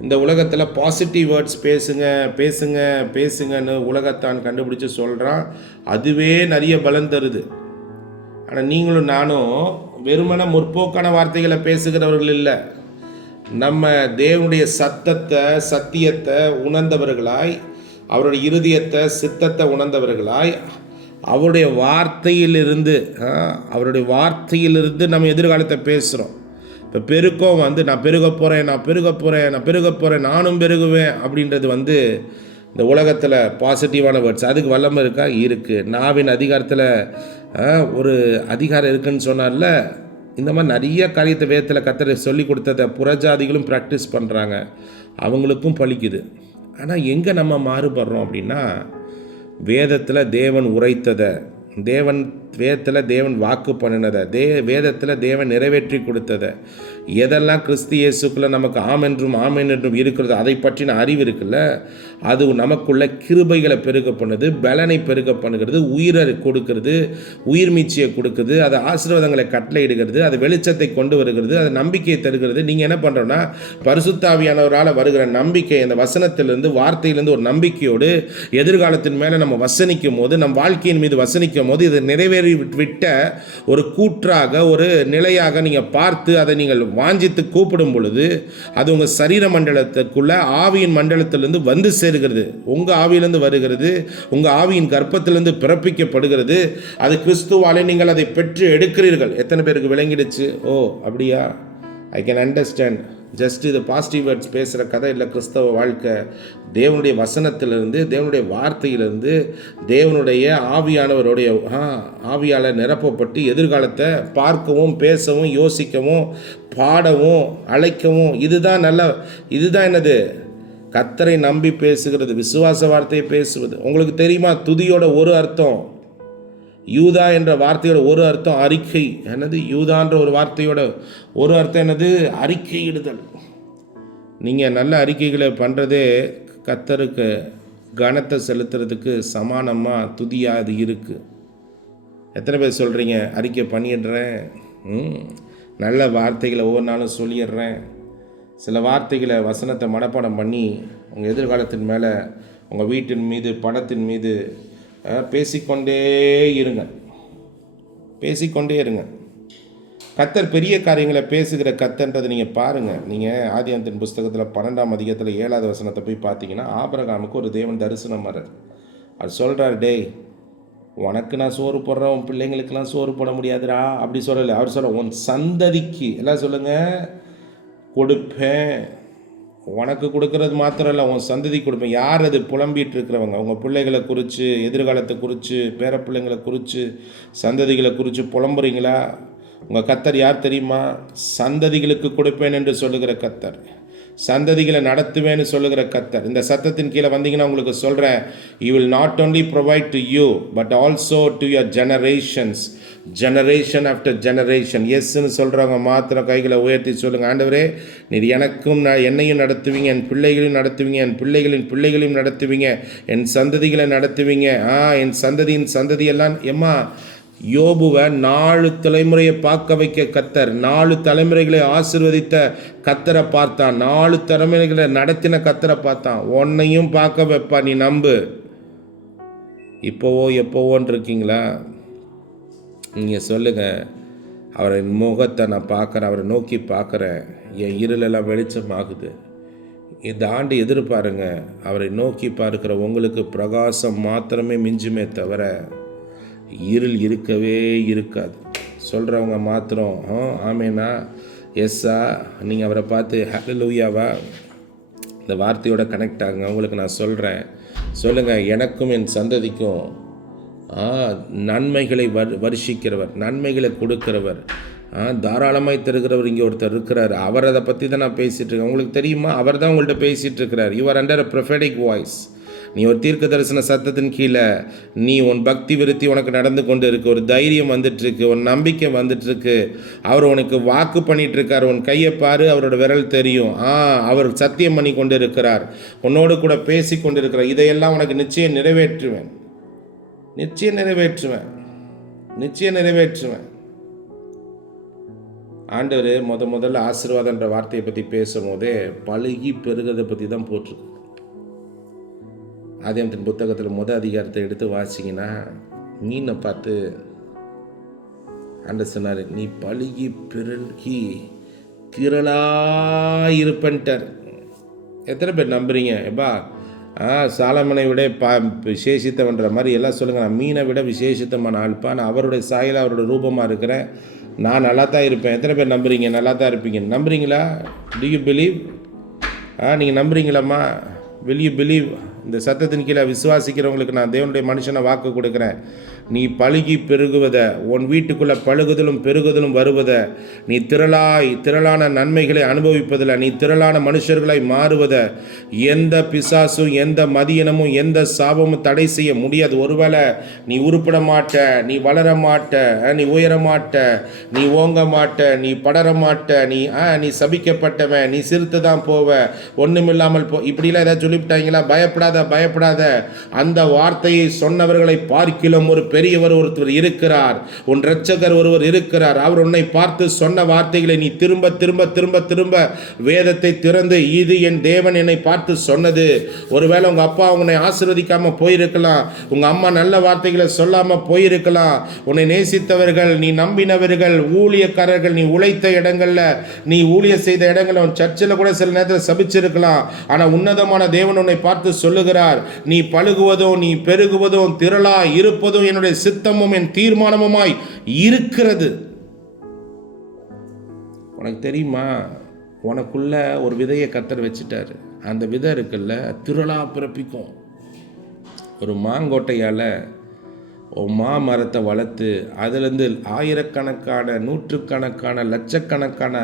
இந்த உலகத்தில் பாசிட்டிவ் வேர்ட்ஸ் பேசுங்கன்னு உலகத்தான் கண்டுபிடிச்சி சொல்கிறான். அதுவே நிறைய பலன் தருது. ஆனால் நீங்களும் நானும் வெறுமன முற்போக்கான வார்த்தைகளை பேசுகிறவர்கள் இல்லை. நம்ம தேவனுடைய சத்தியத்தை உணர்ந்தவர்களாய், அவருடைய இருதயத்தை, சித்தத்தை உணர்ந்தவர்களாய், அவருடைய வார்த்தையிலிருந்து நம்ம எதிர்காலத்தை பேசுகிறோம். இப்போ பெருக்கம் நான் பெருக போகிறேன், நானும் பெருகுவேன் அப்படின்றது இந்த உலகத்தில் பாசிட்டிவான வேர்ட்ஸ். அதுக்கு வல்லமை இருக்கா? இருக்குது. நாவின் அதிகாரத்தில் ஒரு அதிகாரம் இருக்குதுன்னு சொன்னார்ல. இந்த மாதிரி நிறைய காரியத்தை வேதத்தில் கர்த்தர் சொல்லி கொடுத்ததை புறஜாதிகளும் ப்ராக்டிஸ் பண்ணுறாங்க, அவங்களுக்கும் பலிக்குது. ஆனால் எங்கே நம்ம மாறுபடுறோம் அப்படின்னா, வேதத்தில் தேவன் உரைத்ததை, வேதத்தில் தேவன் வாக்கு பண்ணினதை, வேதத்தில் தேவன் நிறைவேற்றி கொடுத்ததை, எதெல்லாம் கிறிஸ்து இயேசுக்குள்ளே நமக்கு ஆம் என்றும் இருக்கிறது, அதை பற்றின அறிவு இருக்குல்ல, அது நமக்குள்ள கிருபைகளை பெருக பண்ணுது, பலனை பெருக பண்ணுகிறது, உயிரை கொடுக்கிறது, உயிர் மீட்சியை கொடுக்குது, அது ஆசீர்வாதங்களை கட்டளையிடுகிறது, அது வெளிச்சத்தை கொண்டு வருகிறது, அது நம்பிக்கையை தருகிறது. நீங்கள் என்ன பண்ணுறோன்னா, பரிசுத்த ஆவியானவரால் வருகிற நம்பிக்கை, அந்த வசனத்திலிருந்து, வார்த்தையிலிருந்து ஒரு நம்பிக்கையோடு எதிர்காலத்தின் மேலே நம்ம வசனிக்கும் போது, நம் வாழ்க்கையின் மீது வசனிக்கும் போது, இது நிறைவேறி விட்ட ஒரு கூற்றாக, ஒரு நிலையாக நீங்கள் பார்த்து அதை நீங்கள் வாஞ்சித்து கூப்பிடும் பொழுது, அது உங்கள் சரீர மண்டலத்துக்குள்ள ஆவியின் மண்டலத்திலிருந்து வந்து சேருகிறது. உங்கள் ஆவியிலிருந்து வருகிறது, உங்கள் ஆவியின் கர்ப்பத்திலிருந்து பிறப்பிக்கப்படுகிறது. அது கிறிஸ்துவாலே நீங்கள் அதை பெற்று எடுக்கிறீர்கள். எத்தனை பேருக்கு விளங்கிடுச்சு? ஓ அப்படியா, ஐ கேன் அண்டர்ஸ்டாண்ட். ஜஸ்ட் இது பாசிட்டிவ் வேர்ட்ஸ் பேசுகிற கதை இல்லை கிறிஸ்தவ வாழ்க்கை. தேவனுடைய வசனத்திலிருந்து, தேவனுடைய வார்த்தையிலிருந்து, தேவனுடைய ஆவியானவருடைய ஆவியால் நிரப்பப்பட்டு எதிர்காலத்தை பார்க்கவும், பேசவும், யோசிக்கவும், பாடவும், அழைக்கவும், இதுதான் என்னது? கர்த்தரை நம்பி பேசுகிறது, விசுவாச வார்த்தையை பேசுவது. உங்களுக்கு தெரியுமா, துதியோட ஒரு அர்த்தம், யூதா என்ற வார்த்தையோட ஒரு அர்த்தம் அறிக்கை. என்னது? யூதான்ற ஒரு வார்த்தையோட ஒரு அர்த்தம் என்னது? அறிக்கையிடுதல். நீங்கள் நல்ல அறிக்கைகளை பண்ணுறதே கர்த்தருக்கு கனத்தை செலுத்துறதுக்கு சமானமாக துதியாக அது இருக்குது. எத்தனை பேர் சொல்கிறீங்க, அறிக்கை பண்ணிடுறேன், நல்ல வார்த்தைகளை ஒவ்வொரு நாளும் சொல்லிடுறேன். சில வார்த்தைகளை, வசனத்தை மனப்பாடம் பண்ணி உங்கள் எதிர்காலத்தின் மேலே, உங்கள் வீட்டின் மீது, பணத்தின் மீது பேசிக்கொண்டே இருங்க. கர்த்தர் பெரிய காரியங்களை பேசுகிற கர்த்தர்ன்றதை நீங்கள் பாருங்கள். நீங்கள் ஆதியாகமத்தின் புஸ்தகத்தில் 12ஆம் அதிகாரத்தில் 7வது வசனத்தை போய் பார்த்தீங்கன்னா, ஆபிரகாமுக்கு ஒரு தேவன் தரிசனம் வர்றார். அது சொல்கிறார், டேய் உனக்கு நான் சோறு போடுறேன், உன் பிள்ளைங்களுக்கெல்லாம் சோறு போட முடியாதுடா அப்படி சொல்லலை. அவர் சொல்ல, உன் சந்ததிக்கு எல்லாம் சொல்லுங்கள் கொடுப்பேன். உனக்கு கொடுக்கறது மாத்திரம் இல்லை, உன் சந்ததி கொடுப்பேன். யார் அது? புலம்பிகிட்டு இருக்கிறவங்க, உங்கள் பிள்ளைகளை குறித்து, எதிர்காலத்தை குறித்து, பேர பிள்ளைங்களை குறித்து, சந்ததிகளை குறித்து புலம்புறீங்களா? உங்கள் கர்த்தர் யார் தெரியுமா? சந்ததிகளுக்கு கொடுப்பேன் என்று சொல்லுகிற கர்த்தர், சந்ததிகளை நடத்துவேன்னு சொல்லுகிற கர்த்தர். இந்த சத்தத்தின் கீழே வந்தீங்கன்னா உங்களுக்கு சொல்கிறேன், you will not only provide to you but also to your generations, generation after generation. எஸ்ன்னு சொல்கிறவங்க மாத்திரம் கைகளை உயர்த்தி சொல்லுங்கள், ஆண்டவரே நீர் எனக்கும் என்னையும் நடத்துவீங்க, என் பிள்ளைகளையும் நடத்துவீங்க, என் பிள்ளைகளின் பிள்ளைகளையும் நடத்துவீங்க, என் சந்ததிகளை நடத்துவீங்க. என் சந்ததியின் சந்ததியெல்லாம் எம்மா யோபுவை 4 தலைமுறையை பார்க்க வைக்க கத்தர் 4 தலைமுறைகளை ஆசீர்வதித்த கத்தரை பார்த்தான். 4 தலைமுறைகளை நடத்தின கத்தரை பார்த்தான். உன்னையும் பார்க்க வைப்பா, நீ நம்பு. இப்போவோ எப்போவோன்னு இருக்கீங்களா? நீங்கள் சொல்லுங்கள், அவரை முகத்தை நான் பார்க்குறேன், அவரை நோக்கி பார்க்குறேன், என் இருளெல்லாம் வெளிச்சமாகுது. இந்த ஆண்டு எதிர்பாருங்க, அவரை நோக்கி பார்க்குற உங்களுக்கு பிரகாசம் மாத்திரமே மிஞ்சுமே தவிர இருள் இருக்கவே இருக்காது. சொல்கிறவங்க மாத்திரம் ஆமேனா எஸ்ஸா, நீங்கள் அவரை பார்த்து ஹல்லேலூயாவா இந்த வார்த்தையோட கனெக்ட் ஆகுங்க. உங்களுக்கு நான் சொல்கிறேன், சொல்லுங்கள், எனக்கும் என் சந்ததிக்கும் நன்மைகளை வருஷிக்கிறவர், நன்மைகளை கொடுக்கிறவர், தாராளமாய் தருகிறவர் இங்கே ஒருத்தர் இருக்கிறார். அவர் அதை பற்றி தான் நான் பேசிகிட்டு இருக்கேன். உங்களுக்கு தெரியுமா? அவர் தான் உங்கள்கிட்ட பேசிகிட்டு இருக்கிறார். You are under a prophetic voice. நீ ஒரு தீர்க்க தரிசன சத்தத்தின் கீழே நீ உன் பக்தி விருத்தி உனக்கு நடந்து கொண்டு இருக்கு. ஒரு தைரியம் வந்துட்டுருக்கு, ஒரு நம்பிக்கை வந்துட்டுருக்கு. அவர் உனக்கு வாக்கு பண்ணிகிட்டு இருக்கார். உன் கையை பாரு, அவரோட விரல் தெரியும். அவர் சத்தியம் பண்ணி கொண்டு இருக்கிறார், உன்னோடு கூட பேசி கொண்டு இருக்கிறார். இதையெல்லாம் உனக்கு நிச்சயம் நிறைவேற்றுவேன், நிச்சயம் நிறைவேற்றுவேன், நிச்சயம் நிறைவேற்றுவேன். ஆண்டவர் முதல்ல ஆசீர்வாதன்ற வார்த்தையை பற்றி பேசும்போதே பழுகி பெருகிறதை பற்றி தான் போட்டிருக்கு. ஆதியாகமத்தின் புத்தகத்தில் அதிகாரத்தை எடுத்து வாசிங்கன்னா மீனை பார்த்து ஆண்டவர் சொன்னார், நீ பழுகி பெருகி திரளாயிருப்பன்ட்டார். எத்தனை பேர் நம்புறீங்க? எப்பா சாலமனை விட விசேஷித்தவன்ற மாதிரி எல்லாம் சொல்லுங்கள். நான் மீனை விட விசேஷித்தமான ஆள்ப்பா, நான் அவருடைய சாயலாக அவரோட ரூபமாக இருக்கிறேன், நான் நல்லா தான் இருப்பேன். எத்தனை பேர் நம்புறீங்க? நல்லா தான் இருப்பீங்க. நம்புறீங்களா? To you believe? நீங்கள் நம்புறீங்களாம்மா? Will you believe? இந்த சத்தத்தின் கீழே விசுவாசிக்கிறவங்களுக்கு நான் தேவனுடைய மனுஷனை வாக்கு கொடுக்குறேன். நீ பழுகி பெருகுவதை, உன் வீட்டுக்குள்ளே பழுகுதலும் பெருகுதலும் வருவதை, நீ திரளான நன்மைகளை அனுபவிப்பதில், நீ திரளான மனுஷர்களை மாறுவதை எந்த பிசாசும் எந்த மதியனமும் எந்த சாபமும் தடை செய்ய முடியாது. ஒருவேளை நீ உருப்பட மாட்ட, நீ வளர மாட்ட, நீ உயர மாட்ட, நீ ஓங்க மாட்ட, நீ படர மாட்ட, நீ சபிக்கப்பட்டவன், நீ சிரித்து தான் போவ, ஒன்றுமில்லாமல் இப்படிலாம் ஏதாவது சொல்லிவிட்டாங்களா? பயப்படாத. அந்த வார்த்தையை சொன்னவர்களை பார்க்கிலும் ஒரு பெரியவர் ஒருத்தர் இருக்கிறார். உன் இரட்சகர் ஒருவர் இருக்கிறார். அவர் உன்னை பார்த்து சொன்ன வார்த்தைகளை நீ திரும்ப திரும்ப திரும்ப திரும்ப வேதத்தை திறந்து, இது என் தேவன் என்னை பார்த்து சொன்னது. ஒருவேளை உங்க அப்பா உன்னை ஆசீர்வதிக்காம போயிருக்கலாம், உங்க அம்மா நல்ல வார்த்தைகளை சொல்லாம போயிருக்கலாம். உன்னை நேசித்தவர்கள், நீ நம்பினவர்கள், ஊழியக்காரர்கள், நீ உழைத்த இடங்கள்ல, நீ ஊழிய செய்த இடங்கள்ல, உன் சர்ச்சில் கூட சில நேரத்தில் சபிச்சிருக்கலாம். ஆனா உன்னதமான தேவன் உன்னை பார்த்து சொல்லுகிறார், நீ பழுகுவதும் நீ பெருகுவதும் திரளா இருப்பதும் என்னுடைய சித்தமும் என் தீர்மானமுமாய் இருக்கிறது. உனக்கு தெரியுமா? உனக்குள்ள ஒரு விதையை கர்த்தர் வச்சுட்டாரு. அந்த விதை இருக்குல்ல, திரளா பிறப்பிக்கும். ஒரு மாங்கொட்டையால் மாமரத்தை வளர்த்து அதிலிருந்து ஆயிரக்கணக்கான நூற்றுக்கணக்கான லட்சக்கணக்கான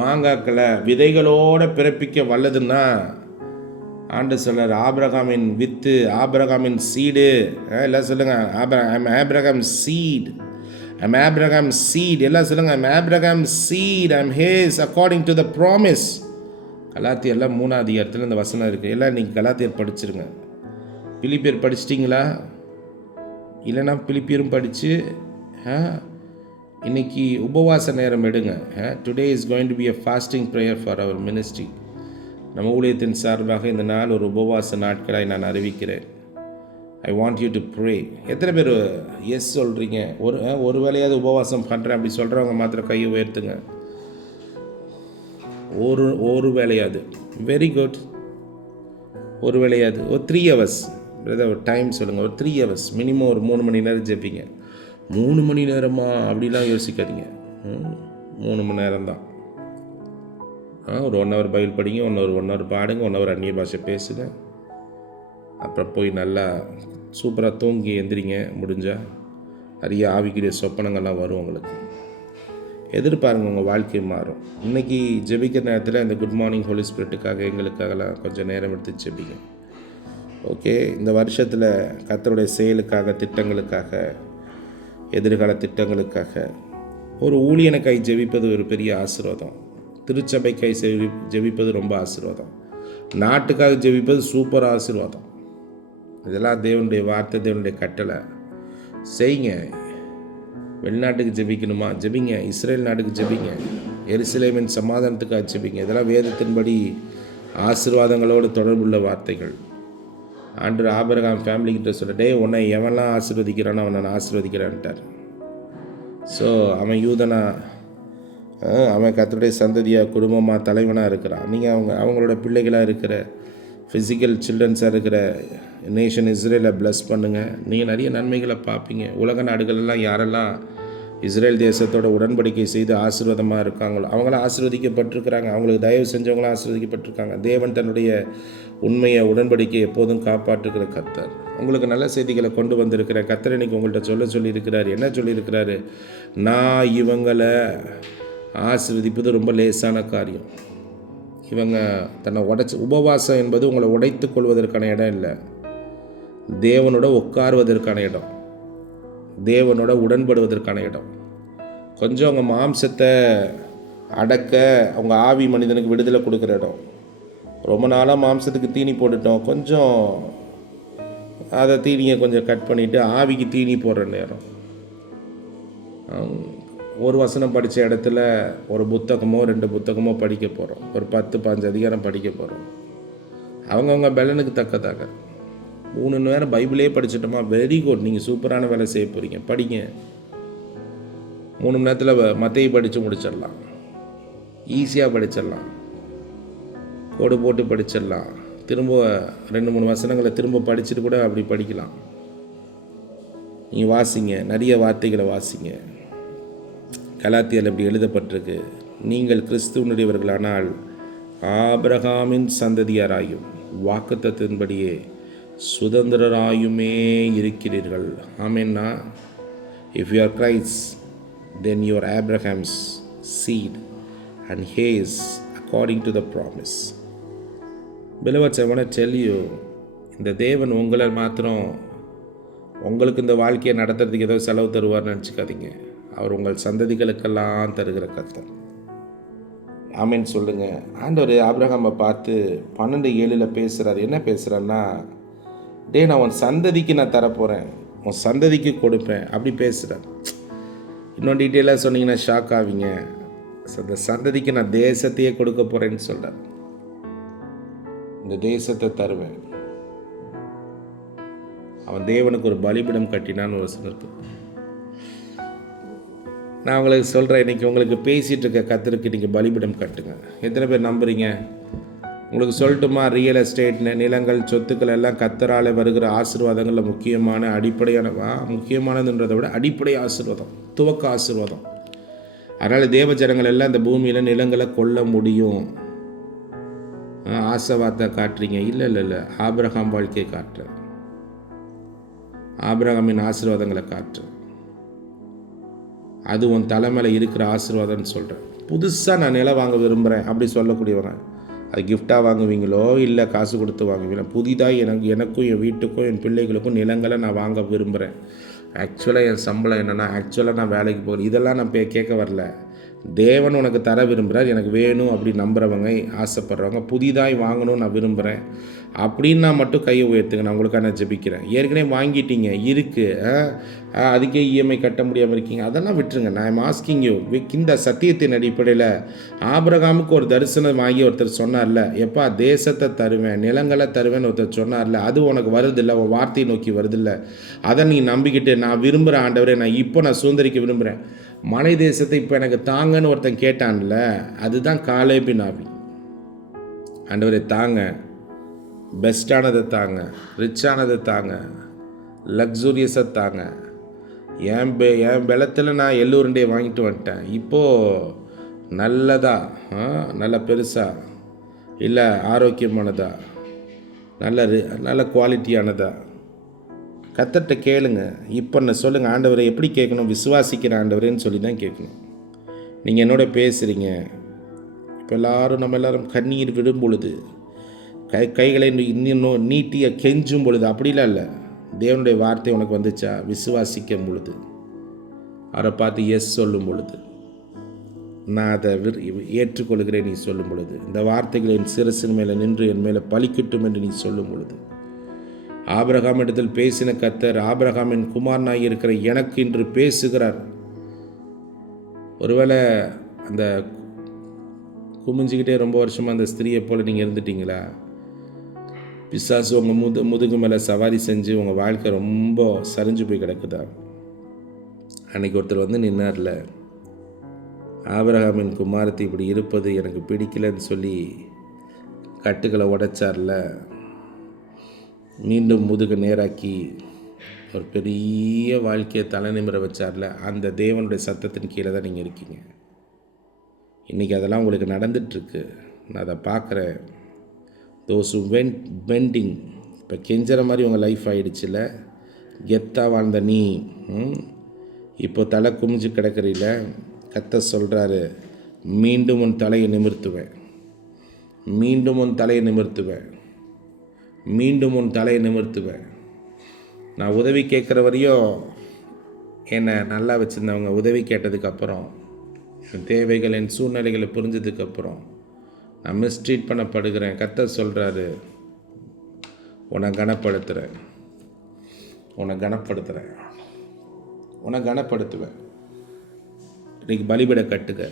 மாங்காக்களை விதைகளோடு பிறப்பிக்க வல்லதுன்னா ஆண்டு சொல்கிறார், ஆபிரகாமின் வித்து, ஆபிரகாமின் சீடு. எல்லாம் சொல்லுங்கள், ஆபிரகாம் சீட், ஆபிரகாம் சீட். எல்லாம் சொல்லுங்கள், Abraham seed, his according to the promise. கலாத்தியர் எல்லாம் 3ஆம் அதிகாரத்தில் இந்த வசனம் இருக்குது. எல்லாம் நீங்கள் கலாத்தியர் படிச்சிருங்க. பிலிப்பியர் படிச்சிட்டிங்களா? இல்லைன்னா பிலிப்பியரும் படித்து இன்னைக்கு உபவாச நேரம் எடுங்க. Today is going to be a fasting prayer for our ministry. நம்ம ஊழியத்தின் சார்பாக இந்த நாள் ஒரு உபவாச நாட்களாய் நான் அறிவிக்கிறேன். I want you to pray. எத்தனை பேர் எஸ் சொல்கிறீங்க? ஒரு வேளையாவது உபவாசம் பண்ணுறேன் அப்படி சொல்கிறவங்க மாத்திரம் கையை உயர்த்துங்க. ஒரு வேளையாவது. Very good. ஒரு வேளையாவது, ஒரு 3 hours பிரதர், ஒரு டைம் சொல்லுங்கள். ஒரு 3 hours மினிமம், ஒரு 3 மணி நேரம் ஜெபிங்க. 3 மணி நேரமா அப்படிலாம் யோசிக்காதீங்க. 3 மணி நேரம் தான். ஒரு 1 hour பைபிள் படிங்க, 1 hour பாடுங்க, 1 hour அந்நிய பாஷை பேசுங்க. அப்புறம் போய் நல்லா சூப்பராக தூங்கி எந்திரிங்க. முடிஞ்சால் நிறைய ஆவிக்குரிய சொப்பனங்கள்லாம் வரும் உங்களுக்கு. எதிர்பாருங்க, உங்கள் வாழ்க்கை மாறும். இன்றைக்கி ஜெபிக்கிற நேரத்தில் இந்த குட் மார்னிங் ஹோலி ஸ்பிரிட்டுக்காக எங்களுக்காகலாம் கொஞ்சம் நேரம் எடுத்து ஜெபிங்க. ஓகே, இந்த வருஷத்தில் கர்த்தருடைய செயலுக்காக, திட்டங்களுக்காக, எதிர்கால திட்டங்களுக்காக ஒரு ஊழியனுக்காய் ஜெபிப்பது ஒரு பெரிய ஆசீர்வாதம். திருச்சபைக்காய் ஜெபிப்பது ரொம்ப ஆசீர்வாதம். நாட்டுக்காக ஜெபிப்பது சூப்பர் ஆசீர்வாதம். இதெல்லாம் தேவனுடைய வார்த்தை, தேவனுடைய கட்டளை. செய்யுங்க. வெளிநாட்டுக்கு ஜெபிக்கணுமா ஜெபிங்க, இஸ்ரேல் நாட்டுக்கு ஜெபிங்க, எருசலேமின் சமாதானத்துக்காக ஜெபிங்க. இதெல்லாம் வேதத்தின்படி ஆசீர்வாதங்களோடு தொடர்புள்ள வார்த்தைகள். ஆண்டவர் ஆபிரகாம் ஃபேமிலிக்கிட்ட சொல்லிட்டே, உன்னை எவன்லாம் ஆசீர்வதிக்கிறானோ அவனை நான் ஆசீர்வதிக்கிறேன்ட்டார். ஸோ அவன் யூதனா, அவன் கர்த்தருடைய சந்ததியாக குடும்பமாக தலைவனாக இருக்கிறான். நீங்கள் அவங்களோட பிள்ளைகளாக இருக்கிற ஃபிசிக்கல் சில்ட்ரன்ஸாக இருக்கிற நேஷன் இஸ்ரேலை ப்ளஸ் பண்ணுங்கள். நீங்கள் நிறைய நன்மைகளை பார்ப்பீங்க. உலக நாடுகளெல்லாம் யாரெல்லாம் இஸ்ரேல் தேசத்தோட உடன்படிக்கை செய்து ஆசீர்வாதமாக இருக்காங்களோ அவங்களாம் ஆசீர்வதிக்கப்பட்டிருக்கிறாங்க. அவங்களுக்கு தயவு செஞ்சவங்களாம் ஆசீர்வதிக்கப்பட்டிருக்காங்க. தேவன் தன்னுடைய உண்மையை உடன்படிக்கை எப்போதும் காப்பாற்றுகிற கர்த்தர். உங்களுக்கு நல்ல செய்திகளை கொண்டு வந்திருக்கிற கர்த்தர் இன்னைக்கு உங்கள்கிட்ட சொல்லியிருக்கிறார். என்ன சொல்லியிருக்கிறாரு? நான் இவங்களை ஆசீர்வதிப்பது ரொம்ப லேசான காரியம். இவங்க தன்னை உபவாசம் என்பது உங்களை உடைத்து கொள்வதற்கான இடம் இல்லை, தேவனோட உட்காருவதற்கான இடம், தேவனோட உடன்படுவதற்கான இடம். கொஞ்சம் அவங்க மாம்சத்தை அடக்க அவங்க ஆவி மனிதனுக்கு விடுதலை கொடுக்குற இடம். ரொம்ப நாளாக மாம்சத்துக்கு தீனி போட்டுட்டோம், கொஞ்சம் அதை தீனியை கொஞ்சம் கட் பண்ணிவிட்டு ஆவிக்கு தீனி போடுற நேரம். ஒரு வசனம் படித்த இடத்துல ஒரு புத்தகமோ 2 புத்தகமோ படிக்க போகிறோம், ஒரு 10-15 அதிகாரம் படிக்க போகிறோம். அவங்கவுங்க பலனுக்கு தக்கதாக 3 நேரம் பைபிளே படிச்சிட்டோமா, வெரி குட், நீங்கள் சூப்பரான வேலை செய்ய போகிறீங்க, படிங்க. 3 மணி நேரத்தில் மத்தேயு படித்து முடிச்சிடலாம், ஈஸியாக படிச்சிடலாம், கோடு போட்டு படிச்சிடலாம். திரும்ப 2-3 வசனங்களை திரும்ப படிச்சுட்டு கூட அப்படி படிக்கலாம். நீங்கள் வாசிங்க, நிறைய வார்த்தைகளை வாசிங்க. கலாத்தியர் இப்படி எழுதப்பட்டிருக்கு, நீங்கள் கிறிஸ்துவனுடையவர்களானால் ஆபிரகாமின் சந்ததியாராயும் வாக்குத்தத்தின்படியே சுதந்திரராயுமே இருக்கிறீர்கள். ஆமென்னா, if you are Christ, then you are Abraham's seed and heirs according to the promise. Beloveds, I want to tell you, இந்த தேவன் உங்களை மாத்திரம் உங்களுக்கு இந்த வாழ்க்கையை நடத்துறதுக்கு ஏதோ செலவு தருவார்னு நினச்சிக்காதீங்க. அவர் உங்கள் சந்ததிகளுக்கெல்லாம் தருகிற கர்த்தர். ஆமேன்னு சொல்லுங்கள். ஆண்டவர் ஆபிரகாமை பார்த்து 12:7 பேசுகிறார். என்ன பேசுகிறான்னா, டே நான் உன் சந்ததிக்கு நான் தரப்போகிறேன், உன் சந்ததிக்கு கொடுப்பேன், அப்படி பேசுகிறார். இன்னும் டீட்டெயிலாக சொன்னீங்கன்னா ஷாக் ஆவீங்க. அந்த சந்ததிக்கு நான் தேசத்தையே கொடுக்க போகிறேன்னு சொல்கிறார். இந்த தேசத்தை தருவேன். அவன் தேவனுக்கு ஒரு பலிபீடம் கட்டினான்னு ஒரு சொன்னது. நான் உங்களுக்கு சொல்கிறேன், இன்றைக்கி உங்களுக்கு பேசிகிட்டு இருக்க கர்த்தருக்கு நீங்கள் பலிபீடம் கட்டுங்க. எத்தனை பேர் நம்புறீங்க? உங்களுக்கு சொல்லட்டுமா, ரியல் எஸ்டேட், நிலங்கள், சொத்துக்கள் எல்லாம் கர்த்தரால் வருகிற ஆசீர்வாதங்களில் முக்கியமானதுன்றதை விட அடிப்படை ஆசீர்வாதம், துவக்க ஆசீர்வாதம். அதனால் தேவ ஜனங்கள் எல்லாம் இந்த பூமியில் நிலங்களை கொள்ள முடியும். ஆசைவார்த்தை காட்டுறீங்க? இல்லை, ஆபிரகாம் வாழ்க்கையை காட்டுறேன், ஆபிரகாமின் ஆசீர்வாதங்களை காட்டுறேன். அது உன் தலைமையில் இருக்கிற ஆசீர்வாதம்னு சொல்கிறேன். புதுசாக நான் நிலம் வாங்க விரும்புகிறேன் அப்படி சொல்லக்கூடியவங்க, அது கிஃப்டாக வாங்குவீங்களோ இல்லை காசு கொடுத்து வாங்குவீங்களோ, புதிதாக எனக்கும் என் வீட்டுக்கும் என் பிள்ளைகளுக்கும் நிலங்களை நான் வாங்க விரும்புகிறேன். ஆக்சுவலாக என் சம்பளம் என்னென்னா, ஆக்சுவலாக நான் வேலைக்கு போகிறேன், இதெல்லாம் நான் கேட்க வரல. தேவன் உனக்கு தர விரும்புகிறார், எனக்கு வேணும் அப்படி நம்புகிறவங்க, ஆசைப்படுறவங்க, புதிதாய் வாங்கணும்னு நான் விரும்புகிறேன் அப்படின்னா மட்டும் கையை உயர்த்துங்க. நான் உங்களுக்காக நான் ஜெபிக்கிறேன். ஏற்கனவே வாங்கிட்டீங்க, இருக்குது, அதுக்கே இஎம்ஐ கட்ட முடியாமல் இருக்கீங்க, அதெல்லாம் விட்டுருங்க. நான் ஆஸ்கிங் யூ, இந்த சத்தியத்தின் அடிப்படையில் ஆபிரகாமுக்கு ஒரு தரிசனம் ஆகி ஒருத்தர் சொன்னார்ல, எப்பா தேசத்தை தருவேன், நிலங்களை தருவேன்னு ஒருத்தர் சொன்னார்ல, அது உனக்கு வருதில்லை, உன் வார்த்தையை நோக்கி வருதில்லை. அதை நீ நம்பிக்கிட்டு, நான் விரும்புகிற ஆண்டவரே, நான் சுதந்திரிக்க விரும்புகிறேன், மலை தேசத்தை இப்போ எனக்கு தாங்கன்னு ஒருத்தன் கேட்டான்ல, அதுதான் காலேபின் ஆவி. ஆண்டவரே தாங்க, பெஸ்ட்டானதை தாங்க, ரிச்சானதை தாங்க, லக்ஸூரியஸை தாங்க. என் பலத்தில் நான் எள்ளூருண்டையை வாங்கிட்டு வந்துட்டேன், இப்போது நல்ல பெருசாக இல்லை ஆரோக்கியமானதா, நல்ல குவாலிட்டியானதா கர்த்தர்கிட்ட கேளுங்க. இப்போ நான் சொல்லுங்கள், ஆண்டவரை எப்படி கேட்கணும்? விசுவாசிக்கிற ஆண்டவரேன்னு சொல்லி தான் கேட்கணும். நீங்கள் என்னோட பேசுகிறீங்க. இப்போ நம்ம எல்லோரும் கண்ணீர் விடும் பொழுது, கைகளை இன்னும் நீட்டிய கெஞ்சும் பொழுது, அப்படிலாம் இல்லை. தேவனுடைய வார்த்தை உனக்கு வந்துச்சா? விசுவாசிக்கும் பொழுது, அவரை பார்த்து எஸ் சொல்லும் பொழுது, நான் அதை ஏற்றுக்கொள்கிறேன் நீ சொல்லும் பொழுது, இந்த வார்த்தைகளை என் சிரசின் மேலே நின்று என் மேலே பலிக்கட்டும் என்று நீ சொல்லும் பொழுது, ஆபிரகாம் இடத்தில் பேசின கர்த்தர் ஆபிரகாமின் குமாரனாய் இருக்கிற எனக்கு இன்று பேசுகிறார். ஒருவேளை அந்த குமிஞ்சிக்கிட்டே ரொம்ப வருஷமாக அந்த ஸ்திரியை போல் நீங்கள் இருந்துட்டீங்களா? பிசாசு உங்கள் முதுகு மேலே சவாரி செஞ்சு உங்கள் வாழ்க்கை ரொம்ப சரிஞ்சு போய் கிடக்குதா? அன்றைக்கி ஒருத்தர் வந்து நின்னார்ல, ஆபிரகாமின் குமாரத்தை இப்படி இருப்பது எனக்கு பிடிக்கலன்னு சொல்லி கட்டுக்களை உடைச்சார்ல, மீண்டும் முதுகு நேராக்கி ஒரு பெரிய வாழ்க்கையை தலை நிமிர வச்சார்ல, அந்த தேவனுடைய சத்தத்தின் கீழே தான் நீங்கள் இருக்கீங்க. இன்றைக்கி அதெல்லாம் உங்களுக்கு நடந்துகிட்ருக்கு. நான் அதை பார்க்குறேன். தோஸ் பெண்டிங் இப்போ கெஞ்சற மாதிரி உங்கள் லைஃப் ஆகிடுச்சுல. கெத்தாக வாழ்ந்த நீ இப்போ தலை குமிஞ்சு கிடக்கிறீல. கர்த்தர் சொல்கிறாரு, மீண்டும் உன் தலையை நிமிர்த்துவேன், மீண்டும் உன் தலையை நிமிர்த்துவேன், மீண்டும் உன் தலையை நிமிர்த்துவேன். நான் உதவி கேட்குற வரையும் என்னை நல்லா வச்சுருந்தவங்க உதவி கேட்டதுக்கப்புறம், என் தேவைகள் என் சூழ்நிலைகளை புரிஞ்சதுக்கப்புறம் நான் மிஸ்ட்ரீட் பண்ணப்படுகிறேன். கர்த்தர் சொல்கிறாரு, உன்னை கனப்படுத்துகிறேன், உன்னை கனப்படுத்துகிறேன், உன்னை கனப்படுத்துவேன். இன்றைக்கி பலிபீட கட்டுக.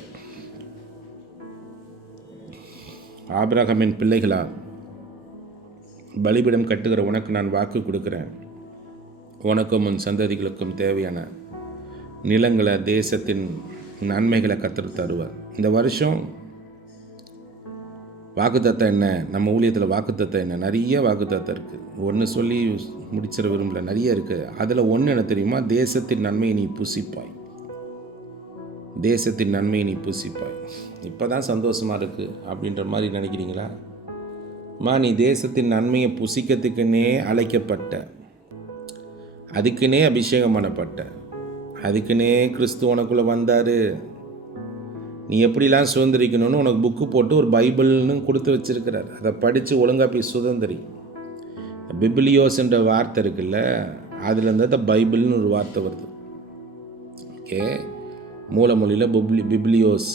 ஆபிரகாமின் பிள்ளைகளா, பலிபீடம் கட்டுகிற உனக்கு நான் வாக்கு கொடுக்குறேன். உனக்கும் உன் சந்ததிகளுக்கும் தேவையான நிலங்களை, தேசத்தின் நன்மைகளை கர்த்தர் தருவார். இந்த வருஷம் வாக்குத்தத்தம் என்ன? நம்ம ஊழியத்தில் வாக்குத்தத்தம் என்ன? நிறைய வாக்குத்தத்தம் இருக்குது. ஒன்று சொல்லி முடிச்சிட விரும்பல, நிறைய இருக்குது. அதில் ஒன்று என்ன தெரியுமா? தேசத்தின் நன்மையை நீ புசிப்பாய், தேசத்தின் நன்மையை நீ புசிப்பாய். இப்போ தான் சந்தோஷமாக இருக்குது அப்படின்ற மாதிரி நினைக்கிறீங்களா? நீ தேசத்தின் நன்மையை புசிக்கிறதுக்குன்னே அழைக்கப்பட்ட, அதுக்குன்னே அபிஷேகம் பண்ணப்பட்ட, அதுக்குன்னே கிறிஸ்து உனக்குள்ளே வந்தார். நீ எப்படிலாம் சுதந்திரிக்கணும்னு உனக்கு புக்கு போட்டு ஒரு பைபிள்னு கொடுத்து வச்சிருக்கிறார். அதை படித்து ஒழுங்காக போய் சுதந்திரி. பிப்ளியோஸ்ன்ற வார்த்தை இருக்குல்ல, அதுலேருந்து தான் பைபிள்னு ஒரு வார்த்தை வருது. ஓகே, மூலமொழியில் பிப்ளியோஸ்,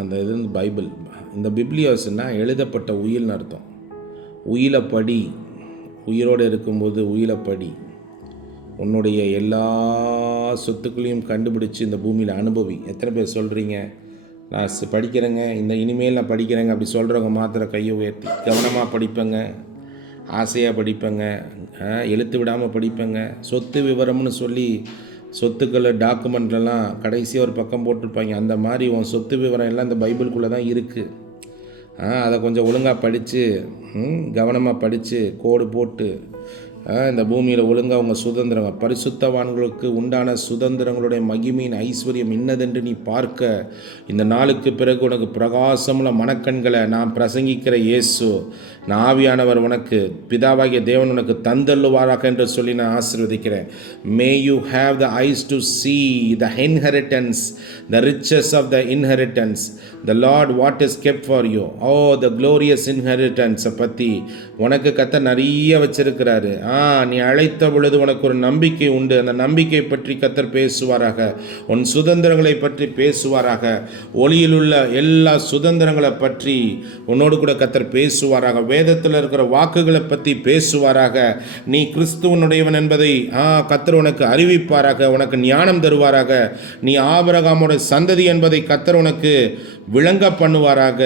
அந்த இது பைபிள். இந்த பிப்ளியோஸ்னால் எழுதப்பட்ட உயில்னு அர்த்தம். உயிலை படி, உயிரோடு இருக்கும்போது உயிலை படி. உன்னுடைய எல்லா சொத்துக்களையும் கண்டுபிடிச்சி இந்த பூமியில் அனுபவி. எத்தனை பேர் சொல்கிறீங்க, நான் படிக்கிறேங்க, இந்த இனிமேல் நான் படிக்கிறேங்க அப்படி சொல்கிறவங்க மாத்திரம் கையை உயர்த்தி. கவனமாக படிப்பேங்க, ஆசையாக படிப்பேங்க, எழுத்து விடாமல் படிப்பேங்க. சொத்து விவரம்னு சொல்லி சொத்துக்களை டாக்குமெண்ட்லலாம் கடைசியாக ஒரு பக்கம் போட்டிருப்பாங்க. அந்த மாதிரி உன் சொத்து விவரம் எல்லாம் இந்த பைபிளுக்குள்ளே தான் இருக்குது. அதை கொஞ்சம் ஒழுங்காக படித்து, கவனமாக படித்து, கோடு போட்டு இந்த பூமியில் ஒழுங்காக உங்கள் சுதந்திரம், பரிசுத்தவான்களுக்கு உண்டான சுதந்திரங்களுடைய மகிமையின் ஐஸ்வர்யம் இன்னதென்று நீ பார்க்க இந்த நாளுக்கு பிறகு உனக்கு பிரகாசமுள்ள மனக்கண்களை நான் பிரசங்கிக்கிற இயேசு ஆவியானவர் உனக்கு பிதாவாகிய தேவன் உனக்கு தந்தள்ளுவாராக என்று சொல்லி நான் ஆசீர்வதிக்கிறேன். May you have the eyes to see the inheritance, the riches of the inheritance, the Lord what is kept for you. Oh, the glorious inheritance பற்றி உனக்கு கர்த்தர் நிறைய வச்சிருக்கிறாரு. நீ அழைத்த பொழுது உனக்கு ஒரு நம்பிக்கை உண்டு. அந்த நம்பிக்கை பற்றி கர்த்தர் பேசுவாராக. உன் சுதந்திரங்களை பற்றி பேசுவாராக. ஒளியில் உள்ள எல்லா சுதந்திரங்களை பற்றி உன்னோடு கூட கர்த்தர் பேசுவாராக. வேதத்தில் இருக்கிற வாக்குகளை பற்றி பேசுவாராக. நீ கிறிஸ்துவனுடையவன் என்பதை கர்த்தர் உனக்கு அறிவிப்பாராக, உனக்கு ஞானம் தருவாராக. நீ ஆபிரகாமுடைய சந்ததி என்பதை கர்த்தர் உனக்கு விளங்க பண்ணுவாராக.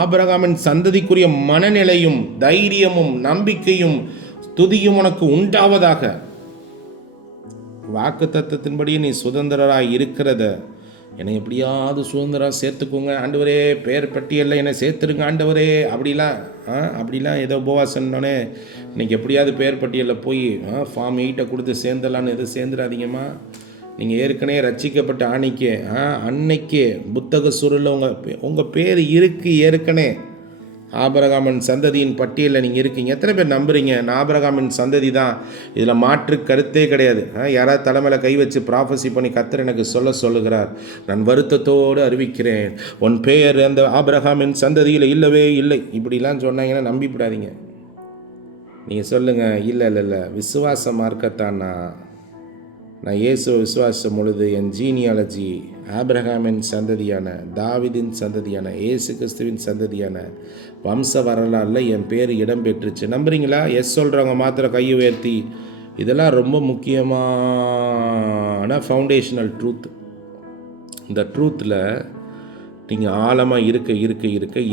ஆபிரகாமின் சந்ததிக்குரிய மனநிலையும் தைரியமும் நம்பிக்கையும் துதியும் உனக்கு உண்டாவதாக. வாக்கு தத்தத்தின்படியே நீ சுதந்திரராக இருக்கிறத என்னை எப்படியாவது சுதந்திரம் சேர்த்துக்கோங்க ஆண்டவரே, பேர் பட்டியலில் என்னை சேர்த்துருங்க ஆண்டவரே, அப்படிலாம் ஏதோ உபவாசன்னொன்னே இன்றைக்கி எப்படியாவது பேர் பட்டியலில் போய் ஃபார்ம் 8 கொடுத்து சேர்ந்துடலான்னு எதுவும் சேர்ந்துடாதீங்கம்மா. நீங்கள் ஏற்கனவே ரட்சிக்கப்பட்ட அன்னைக்கே புத்தக சுருளில் உங்கள் பேர் இருக்குது. ஏற்கனவே ஆபிரகாமின் சந்ததியின் பட்டியலில் நீங்கள் இருக்கீங்க. எத்தனை பேர் நம்புறீங்க நான் ஆபிரகாமின் சந்ததி தான்? இதில் மாற்று கருத்தே கிடையாது. யாராவது தலைமையில் கை வச்சு ப்ராஃபஸி பண்ணி கர்த்தர் எனக்கு சொல்லுகிறார். நான் வருத்தத்தோடு அறிவிக்கிறேன், உன் பெயர் அந்த ஆபிரகாமின் சந்ததியில் இல்லவே இல்லை. இப்படிலாம் சொன்னாங்கன்னா நம்பிவிடாதீங்க. நீங்கள் சொல்லுங்கள், இல்லை விசுவாச மார்க்கத்தானா நான் இயேசுவை விசுவாசித்த பொழுது என் ஜீனியாலஜி ஆபிரகாமின் சந்ததியான, தாவிதின் சந்ததியான, இயேசு கிறிஸ்துவின் சந்ததியான வம்ச வரலாறில் என் பேர் இடம் பெற்றுச்சு. நம்புறீங்களா? எஸ் சொல்கிறவங்க மாத்திரம் கையை உயர்த்தி. இதெல்லாம் ரொம்ப முக்கியமான ஃபவுண்டேஷனல் ட்ரூத். இந்த ட்ரூத்தில் நீங்கள் ஆழமாக இருக்க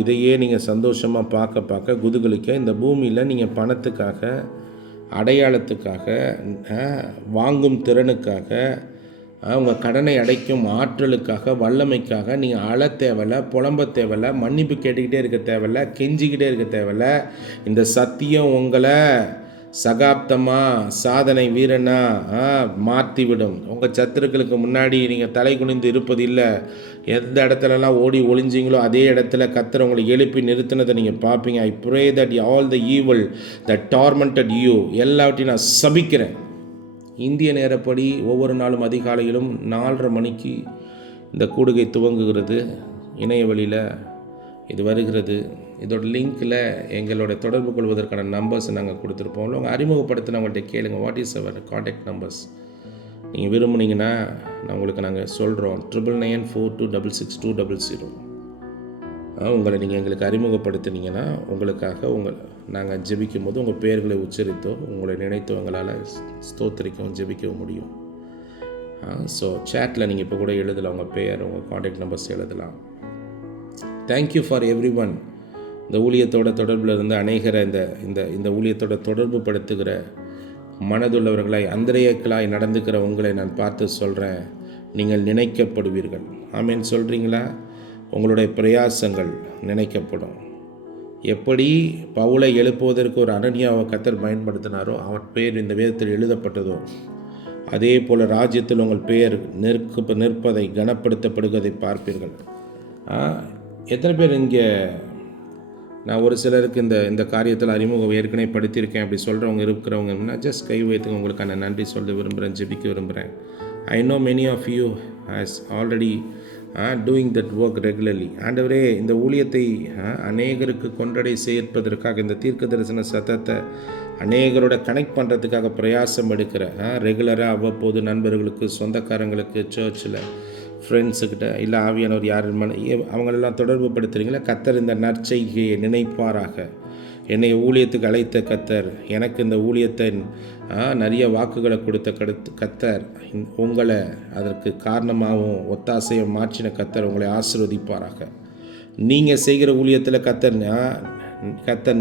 இதையே நீங்கள் சந்தோஷமாக பார்க்க குதுகலிக்க, இந்த பூமியில் நீங்கள் பணத்துக்காக, அடையாளத்துக்காக, வாங்கும் திறனுக்காக, உங்கள் கடனை அடைக்கும் ஆற்றலுக்காக, வல்லமைக்காக நீங்கள் அழ தேவையில்ல, புலம்ப தேவையில்ல, மன்னிப்பு கேட்டுக்கிட்டே இருக்க தேவையில்ல, கெஞ்சிக்கிட்டே இருக்க தேவையில்ல. இந்த சத்தியம் உங்களை சகாப்தமாக சாதனை வீரனா மாற்றிவிடும். உங்கள் சத்துருக்களுக்கு முன்னாடி நீங்கள் தலை குனிந்து இருப்பது இல்லை. எந்த இடத்துலலாம் ஓடி ஒளிஞ்சிங்களோ அதே இடத்துல கர்த்தர் உங்களை எழுப்பி நிறுத்தினதை நீங்கள் பார்ப்பீங்க. I pray that all the evil that tormented you, எல்லாவற்றையும் நான் சபிக்கிறேன். இந்திய நேரப்படி ஒவ்வொரு நாளும் அதிகாலையிலும் 4:30 மணிக்கு இந்த கூடுகை துவங்குகிறது. இணைய வழியில் இது வருகிறது. இதோட லிங்க்கில் எங்களோட தொடர்பு கொள்வதற்கான நம்பர்ஸ் நாங்கள் கொடுத்துருப்போம். உங்கள் அறிமுகப்படுத்தினவங்கள்ட்ட கேளுங்க, வாட் இஸ் அவர் காண்டாக்ட் நம்பர்ஸ். நீங்கள் விரும்புனீங்கன்னா நாங்கள் சொல்கிறோம். 9994266200. உங்களை நீங்கள் எங்களுக்கு அறிமுகப்படுத்தினீங்கன்னா உங்களுக்காக நாங்கள் ஜெபிக்கும் போது உங்கள் பெயர்களை உச்சரித்தோ உங்களை நினைத்தோ எங்களால் ஸ்தோத்திரிக்கவும் ஜெபிக்கவும் முடியும். ஸோ சேட்டில் நீங்கள் இப்போ கூட எழுதலாம், உங்கள் பெயர், உங்கள் காண்டாக்ட் நம்பர்ஸ் எழுதலாம். Thank you for every one. இந்த ஊழியத்தோட தொடர்பில் இருந்து அநேகரை இந்த ஊழியத்தோட தொடர்பு படுத்துகிற மனதுள்ளவர்களாய், அந்திரேயக்களாய் நடந்துக்கிற உங்களை நான் பார்த்து சொல்கிறேன், நீங்கள் நினைக்கப்படுவீர்கள். ஆமேன் சொல்கிறீங்களா? உங்களுடைய பிரயாசங்கள் நினைக்கப்படும். எப்படி பவுலை எழுப்புவதற்கு ஒரு அனனியாவை கர்த்தர் பயன்படுத்தினாரோ, அவர் பெயர் இந்த வேதத்தில் எழுதப்பட்டதோ, அதே போல் ராஜ்யத்தில் உங்கள் பெயர் நிற்பதை, கனப்படுத்தப்படுவதை பார்ப்பீர்கள். எத்தனை பேர் இங்கே, நான் ஒரு சிலருக்கு இந்த காரியத்தில் அறிமுகம் ஏற்கனவே படுத்தியிருக்கேன் அப்படி சொல்கிறவங்க இருக்கிறவங்கன்னா ஜஸ்ட் கை வைத்துங்க. உங்களுக்கான நன்றி சொல்ல விரும்புகிறேன், ஜெபிக்க விரும்புகிறேன். I know many of you has already doing that work regularly. ஆண்டவரே, இந்த ஊழியத்தை அநேகருக்கு கொண்டடை சேர்ப்பதற்காக, இந்த தீர்க்க தரிசன சத்தத்தை அநேகரோட கனெக்ட் பண்ணுறதுக்காக பிரயாசம் எடுக்கிற ரெகுலராக அவ்வப்போது நண்பர்களுக்கு, சொந்தக்காரங்களுக்கு, சர்ச்சில் ஃப்ரெண்ட்ஸுக்கிட்ட, இல்லை ஆவியானவர் யார் அவங்களெல்லாம் தொடர்பு படுத்துறீங்களா? கர்த்தர் இந்த நற்செய்கையை நினைப்பாராக. என்னை ஊழியத்துக்கு அழைத்த கர்த்தர், எனக்கு இந்த ஊழியத்தை நிறைய வாக்குகளை கொடுத்த கர்த்தர், உங்களை அதற்கு காரணமாகவும் ஒத்தாசையை மாற்றின கர்த்தர் உங்களை ஆசீர்வதிப்பாராக. நீங்கள் செய்கிற ஊழியத்தில் கர்த்தர்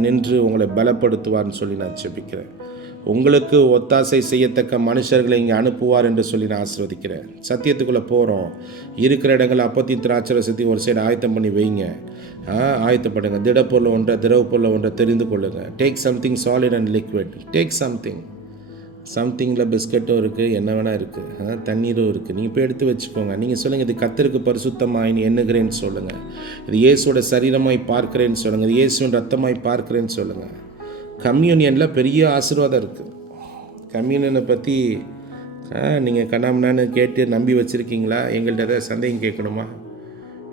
நின்று உங்களை பலப்படுத்துவார்னு சொல்லி நான் ஜெபிக்கிறேன். உங்களுக்கு ஒத்தாசை செய்யத்தக்க மனுஷர்களை இங்கே அனுப்புவார் என்று சொல்லி நான் ஆசீர்வதிக்கிறேன். சத்தியத்துக்குள்ளே போகிறோம். இருக்கிற இடங்களை அப்பத்தி திராட்சரசத்தை ஒரு சைடு ஆயத்தம் பண்ணி வைங்க. ஆயத்தப்படுங்க. திடப்பொருள் ஒன்றை, திரவ பொருள் ஒன்றை தெரிந்து கொள்ளுங்கள். Take something solid and liquid. Take சம்திங்கில் பிஸ்கட்டும் இருக்குது, என்ன வேணால் இருக்குது, தண்ணீரும் இருக்குது. நீங்கள் இப்போ எடுத்து வச்சுக்கோங்க. நீங்கள் சொல்லுங்கள், இது கர்த்தருக்கு பரிசுத்தமாய் எண்ணுகிறேன்னு சொல்லுங்கள். இது இயேசுவோட சரீரமாய் பார்க்கிறேன்னு சொல்லுங்கள். இது இயேசுவின் ரத்தமாய் பார்க்கிறேன்னு சொல்லுங்கள். கம்யூனியனில் பெரிய ஆசீர்வாதம் இருக்குது. கம்யூனியனை பற்றி நீங்கள் கண்ணாமண்ணான்னு கேட்டு நம்பி வச்சுருக்கீங்களா? எங்கள்கிட்ட எதாவது சந்தேகம் கேட்கணுமா,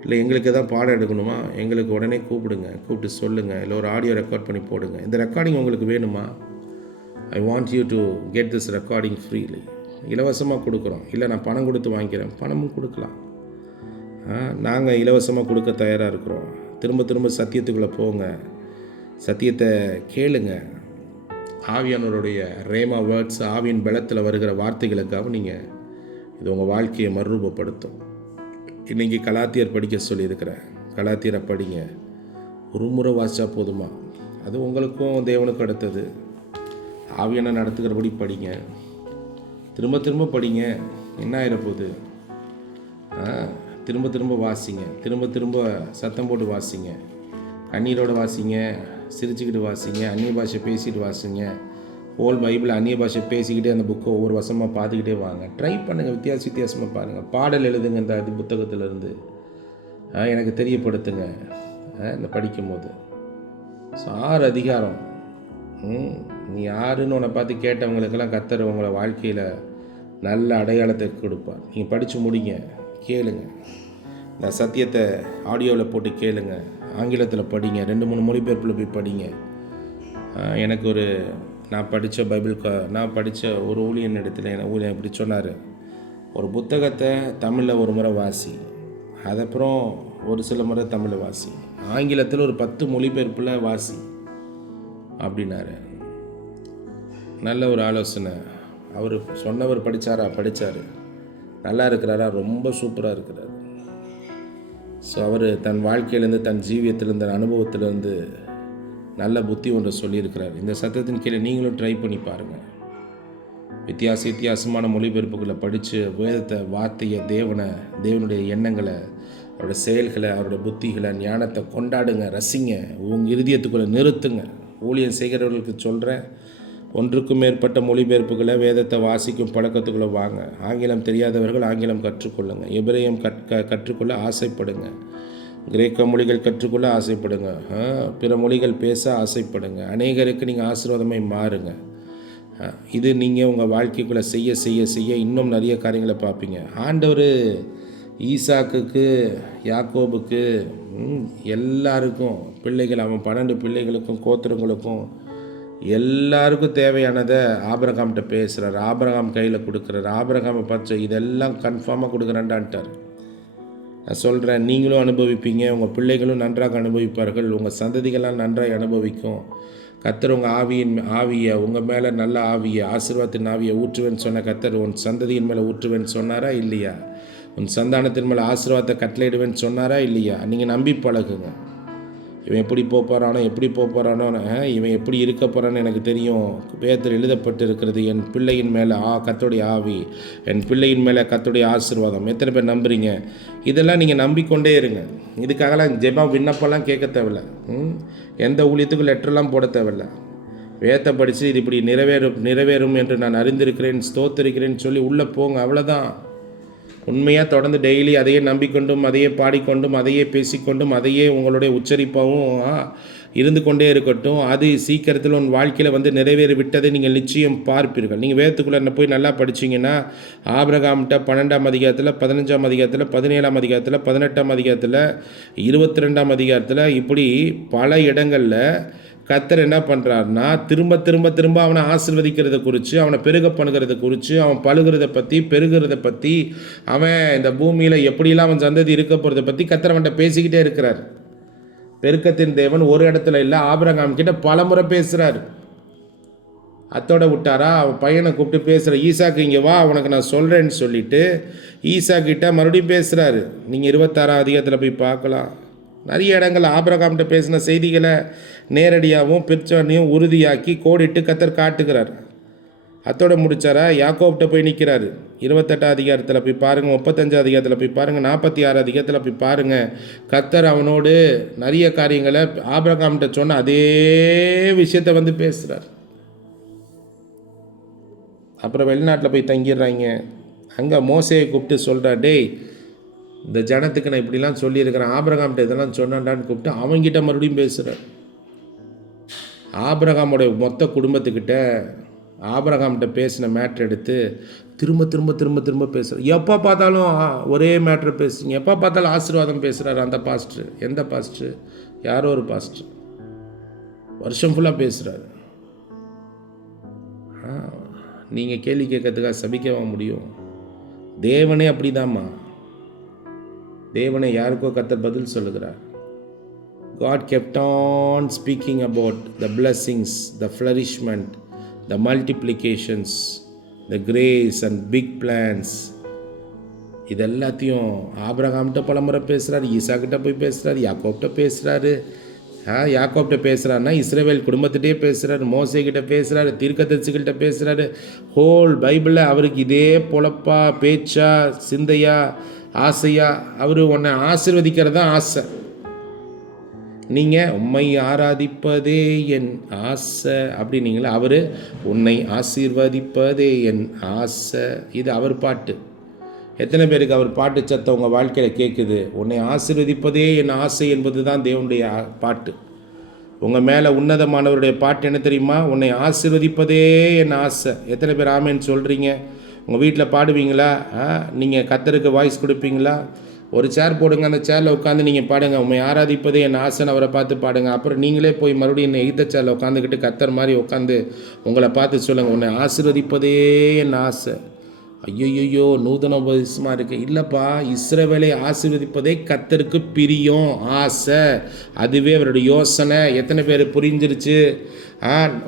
இல்லை எங்களுக்கு எதாவது பாடம் எடுக்கணுமா, எங்களுக்கு உடனே கூப்பிட்டு சொல்லுங்கள். இல்லை ஒரு ஆடியோ ரெக்கார்ட் பண்ணி போடுங்க. இந்த ரெக்கார்டிங் உங்களுக்கு வேணுமா? ஐ want you to get this recording freely. இலவசமாக கொடுக்குறோம். இல்லை நான் பணம் கொடுத்து வாங்கிக்கிறேன், பணமும் கொடுக்கலாம். நாங்கள் இலவசமாக கொடுக்க தயாராக இருக்கிறோம். திரும்ப சத்தியத்துக்குள்ளே போங்க, சத்தியத்தை கேளுங்க. ஆவியானவருடைய ரேமா வேர்ட்ஸ், ஆவியின் பலத்தில் வருகிற வார்த்தைகளுக்காக நீங்கள் இது உங்கள் வாழ்க்கையை மறுரூபப்படுத்தும். இன்றைக்கி கலாத்தியர் படிக்க சொல்லியிருக்கிறேன். கலாத்தியரை படிங்க. ஒரு முறை வாசித்தா போதுமா? அது உங்களுக்கும் தேவனுக்கும் அடுத்தது. ஆவியான நடத்துகிறபடி படிங்க. திரும்ப படிங்க. என்ன ஆயிரப்போகுது? திரும்ப வாசிங்க. திரும்ப சத்தம் போட்டு வாசிங்க. கண்ணீரோடு வாசிங்க, சிரிச்சுக்கிட்டு வாசிங்க, அந்நிய பாஷை பேசிட்டு வாசிங்க. ஹோல் பைபிள் அந்நிய பாஷை பேசிக்கிட்டே அந்த புக்கை ஒவ்வொரு வருஷமாக பார்த்துக்கிட்டே வாங்க. ட்ரை பண்ணுங்கள், வித்தியாசமாக பாருங்கள். பாடல் எழுதுங்க. இந்த புத்தகத்திலேருந்து எனக்கு தெரியப்படுத்துங்க இந்த படிக்கும்போது. ஸோ 6 அதிகாரம். நீ யாருன்னு உன்னை பார்த்து கேட்டவங்களுக்கெல்லாம் கர்த்தர் உங்களை வாழ்க்கையில் நல்ல அடையாளத்தை கொடுப்பார். நீங்கள் படித்து முடிங்க, கேளுங்க. இந்த சத்தியத்தை ஆடியோவில் போட்டு கேளுங்க. ஆங்கிலத்தில் படிங்க. 2-3 மொழிபெயர்ப்பில் போய் படிங்க. எனக்கு ஒரு நான் படித்த ஒரு ஊழியன் இடத்துல ஊழியன் இப்படி சொன்னார், ஒரு புத்தகத்தை தமிழில் ஒரு முறை வாசி, அதுக்கப்புறம் ஒரு சில முறை தமிழில் வாசி, ஆங்கிலத்தில் ஒரு 10 மொழிபெயர்ப்பில் வாசி அப்படின்னாரு. நல்ல ஒரு ஆலோசனை. அவர் சொன்னவர் படித்தார், நல்லா இருக்கிறாரா? ரொம்ப சூப்பராக இருக்கிறார். ஸோ அவர் தன் வாழ்க்கையிலேருந்து, தன் ஜீவியத்திலேருந்து, அனுபவத்திலேருந்து நல்ல புத்தி ஒன்று சொல்லியிருக்கிறார். இந்த சத்தத்தின் கீழே நீங்களும் ட்ரை பண்ணி பாருங்கள். வித்தியாசமான மொழிபெயர்ப்புகளை படித்து வேதத்தை, வார்த்தையை, தேவனுடைய எண்ணங்களை, அவருடைய செயல்களை, அவருடைய புத்திகளை, ஞானத்தை கொண்டாடுங்க, ரசிங்க, உங்கள் இருதயத்துக்குள்ளே நிறுத்துங்க. ஊழியம் செய்கிறவர்களுக்கு சொல்கிறேன், ஒன்றுக்கும் மேற்பட்ட மொழிபெயர்ப்புகளை, வேதத்தை வாசிக்கும் பழக்கத்துக்குள்ளே வாங்க. ஆங்கிலம் தெரியாதவர்கள் ஆங்கிலம் கற்றுக்கொள்ளுங்க. எபிரேயம் கற்றுக்கொள்ள ஆசைப்படுங்க. கிரேக்க மொழிகள் கற்றுக்கொள்ள ஆசைப்படுங்க. பிற மொழிகள் பேச ஆசைப்படுங்க. அநேகருக்கு நீங்கள் ஆசீர்வாதமாய் மாறுங்க. இது நீங்கள் உங்கள் வாழ்க்கைக்குள்ளே செய்ய இன்னும் நிறைய காரியங்களை பார்ப்பீங்க. ஆண்டவர் ஈசாக்குக்கு, யாக்கோபுக்கு, எல்லாருக்கும் பிள்ளைகள், அவன் 12 பிள்ளைகளுக்கும், கோத்திரங்களுக்கும் எல்லாருக்கும் தேவையானதை ஆபிரகாம்கிட்ட பேசுகிறார். ஆபிரகாம் கையில் கொடுக்குறாரு. ஆபிரகாமை பார்த்து இதெல்லாம் கன்ஃபார்மாக கொடுக்குறேன்டான்ட்டார். நான் சொல்கிறேன், நீங்களும் அனுபவிப்பீங்க, உங்கள் பிள்ளைகளும் நன்றாக அனுபவிப்பார்கள், உங்கள் சந்ததிகள்லாம் நன்றாக அனுபவிக்கும். கர்த்தர் உங்கள் ஆவியை உங்கள் மேலே நல்ல ஆவியை, ஆசீர்வாதத்தின் ஆவியை ஊற்றுவேன்னு சொன்ன கர்த்தர் உன் சந்ததியின் மேலே ஊற்றுவேன்னு சொன்னாரா இல்லையா? உன் சந்தானத்தின் மேலே ஆசீர்வாதத்தை கட்டளையிடுவேன்னு சொன்னாரா இல்லையா? நீங்கள் நம்பி பழகுங்க. இவன் எப்படி போகிறானோ, இவன் எப்படி இருக்க போகிறான்னு எனக்கு தெரியும். வேதத்தில் எழுதப்பட்டு இருக்கிறது, என் பிள்ளையின் மேலே கர்த்தருடைய ஆவி, என் பிள்ளையின் மேலே கர்த்தருடைய ஆசீர்வாதம். எத்தனை பேர் நம்புறீங்க? இதெல்லாம் நீங்கள் நம்பிக்கொண்டே இருங்க. இதுக்காகலாம் ஜெபம் விண்ணப்பம்லாம் கேட்க தேவையில்லை. எந்த ஊழியத்துக்கும் லெட்டர்லாம் போட தேவையில்லை. வேதத்தை படித்து இது இப்படி நிறைவேறும் என்று நான் அறிந்திருக்கிறேன், ஸ்தோத்திரிக்கிறேன்னு சொல்லி உள்ளே போங்க, அவ்வளோதான். உண்மையாக தொடர்ந்து டெய்லி அதையே நம்பிக்கொண்டும், அதையே பாடிக்கொண்டும், அதையே பேசிக்கொண்டும், அதையே உங்களுடைய உச்சரிப்பாகவும் இருந்து கொண்டே இருக்கட்டும். அது சீக்கிரத்தில் உன் வாழ்க்கையில் நிறைவேறி விட்டதை நீங்கள் நிச்சயம் பார்ப்பீர்கள். நீங்கள் வேதத்துக்குள்ளே போய் நல்லா படிச்சிங்கன்னா, ஆபிரகாம்கிட்ட 12ஆம் அதிகாரத்தில், 15ஆம் அதிகாரத்தில், 17ஆம் அதிகாரத்தில், 18ஆம் அதிகாரத்தில், 22ஆம் அதிகாரத்தில், இப்படி பல இடங்களில் கர்த்தர் என்ன பண்ணுறாருனா, திரும்ப அவனை ஆசீர்வதிக்கிறத குறித்து, அவனை பெருக பண்ணுகிறத குறித்து, அவன் பழுகிறத பற்றி, பெருகிறத பற்றி, அவன் இந்த பூமியில் எப்படிலாம் அவன் சந்ததி இருக்க போகிறத பற்றி கர்த்தர் அவன்கிட்ட பேசிக்கிட்டே இருக்கிறார். பெருக்கத்தின் தேவன் ஒரு இடத்துல இல்லை, ஆபிரகாம் கிட்ட பல முறை பேசுகிறார். அத்தோட விட்டாரா? அவன் பையனை கூப்பிட்டு பேசுகிற, ஈசாக்கு இங்கே வா, உனக்கு நான் சொல்கிறேன்னு சொல்லிவிட்டு ஈசாக்கிட்ட மறுபடியும் பேசுகிறாரு. நீங்கள் 26ஆம் அதிகாரத்தில் போய் பார்க்கலாம். நிறைய இடங்கள் ஆபிரகாம்கிட்ட பேசின செய்திகளை நேரடியாகவும் பிற்சனையும் உறுதியாக்கி கோடிட்டு கர்த்தர் காட்டுகிறார். அத்தோட முடிச்சாரா? யாக்கோப்கிட்ட போய் நிற்கிறாரு. 28ஆம் அதிகாரத்தில் போய் பாருங்கள், 35ஆம் அதிகாரத்தில் போய் பாருங்கள், 46ஆம் அதிகாரத்தில் போய் பாருங்கள். கர்த்தர் அவனோடு நிறைய காரியங்களை ஆபிரகாம்கிட்ட சொன்ன அதே விஷயத்தை பேசுகிறார். அப்புறம் வெளிநாட்டில் போய் தங்கிடுறாங்க. அங்கே மோசேயை கூப்பிட்டு சொல்கிறார், டேய், இந்த ஜனத்துக்கு நான் இப்படிலாம் சொல்லியிருக்கிறேன், ஆபிரகாம்கிட்ட இதெல்லாம் சொன்னான்டான்னு கூப்பிட்டு அவங்ககிட்ட மறுபடியும் பேசுகிறார். ஆபிரகாமோடைய மொத்த குடும்பத்துக்கிட்ட ஆபிரகாம்கிட்ட பேசின மேட்ரு எடுத்து திரும்ப பேசுகிறார். எப்போ பார்த்தாலும் ஒரே மேட்ரு பேசுங்க, எப்போ பார்த்தாலும் ஆசீர்வாதம் பேசுகிறார் அந்த பாஸ்டர். எந்த பாஸ்டர்? யாரோ ஒரு பாஸ்டர் வருஷம் ஃபுல்லாக பேசுகிறாரு. நீங்கள் கேள்வி கேட்கறதுக்காக சபிக்கவா முடியும்? தேவனே அப்படிதாம்மா. தேவனை யாருக்கோ கர்த்தர் பதில் சொல்லுகிறார். God kept on speaking about the blessings, the flourishment, the multiplications, the grace and big plans. இதெல்லாத்தையும் ஆபிரகாம்கிட்ட பல முறை பேசுகிறார், ஈசாக்கிட்ட போய் பேசுகிறார், யாக்கோப்கிட்ட பேசுகிறாரு. யாக்கோப்கிட்ட பேசுகிறாருன்னா இஸ்ரவேல் குடும்பத்திட்டே பேசுகிறாரு, மோசேக்கிட்ட பேசுகிறாரு, தீர்க்கதரிசிகள்கிட்ட பேசுகிறாரு. ஹோல் பைபிளில் அவருக்கு இதே பொழப்பா, பேச்சா, சிந்தையா, ஆசையா? அவர் உன்னை ஆசீர்வதிக்கிறது தான் ஆசை. நீங்கள் உம்மை ஆராதிப்பதே என் ஆசை அப்படின்னீங்களா? அவர் உன்னை ஆசீர்வதிப்பதே என் ஆசை. இது அவர் பாட்டு. எத்தனை பேருக்கு அவர் பாட்டு சத்தம் உங்கள் வாழ்க்கையில் கேட்குது? உன்னை ஆசீர்வதிப்பதே என் ஆசை என்பது தான் தேவனுடைய பாட்டு. உங்கள் மேலே உன்னதமானவருடைய பாட்டு என்ன தெரியுமா? உன்னை ஆசீர்வதிப்பதே என் ஆசை. எத்தனை பேர் ஆமேன்னு சொல்கிறீங்க? உங்கள் வீட்டில் பாடுவீங்களா? நீங்கள் கர்த்தருக்கு வாய்ஸ் கொடுப்பீங்களா? ஒரு சேர் போடுங்க, அந்த சேரில் உட்காந்து நீங்கள் பாடுங்க, உண்மை ஆராதிப்பதே என் ஆசைன்னு அவரை பார்த்து பாடுங்க. அப்புறம் நீங்களே போய் மறுபடியும் என்ன எய்த்த சேரில் உட்காந்துக்கிட்டு கத்தர் மாதிரி உட்காந்து உங்களை பார்த்து சொல்லுங்கள், உன்னை ஆசீர்வதிப்பதே என் ஆசை. ஐயோய்யோ நூதன உபதேசமாக இருக்குது. இல்லைப்பா, இஸ்ரவேலை ஆசீர்வதிப்பதே கத்தருக்கு பிரியம், ஆசை, அதுவே அவருடைய யோசனை. எத்தனை பேர் புரிஞ்சிருச்சு?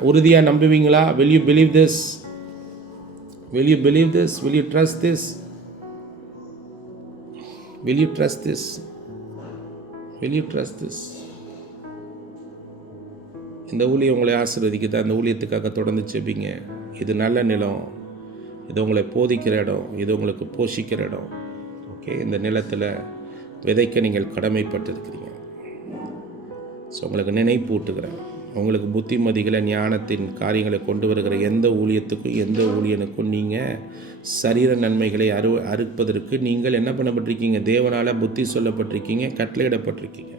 உறுதியாக நம்புவீங்களா? will you believe this? will you believe this? will you trust this? will you trust this? will you trust this? இந்த ஊழியம் உங்களை ஆசீர்வதிக்குதா? அந்த ஊழியத்துக்காக தொடர்ந்து செபிங்க. இது நல்ல நிலம், இது உங்களை போதிக்கிற இடம், இது உங்களுக்கு போஷிக்கிற இடம். ஓகே, இந்த நிலத்தில் விதைக்க நீங்கள் கடமைப்பட்டிருக்கிறீங்க. ஸோ உங்களுக்கு நினைப்பூட்டுகிறேன், உங்களுக்கு புத்திமதிகளை ஞானத்தின் காரியங்களை கொண்டு வருகிற எந்த ஊழியத்துக்கும் எந்த ஊழியனுக்கும் நீங்கள் சரீர நன்மைகளை அறுப்பதற்கு நீங்கள் என்ன பண்ணப்பட்டிருக்கீங்க? தேவனால் புத்தி சொல்லப்பட்டிருக்கீங்க, கட்டளையிடப்பட்டிருக்கீங்க.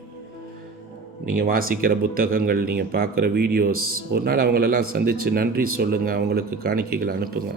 நீங்கள் வாசிக்கிற புத்தகங்கள், நீங்கள் பார்க்குற வீடியோஸ், ஒரு நாள் அவங்களெல்லாம் சந்தித்து நன்றி சொல்லுங்கள், அவங்களுக்கு காணிக்கைகளை அனுப்புங்க.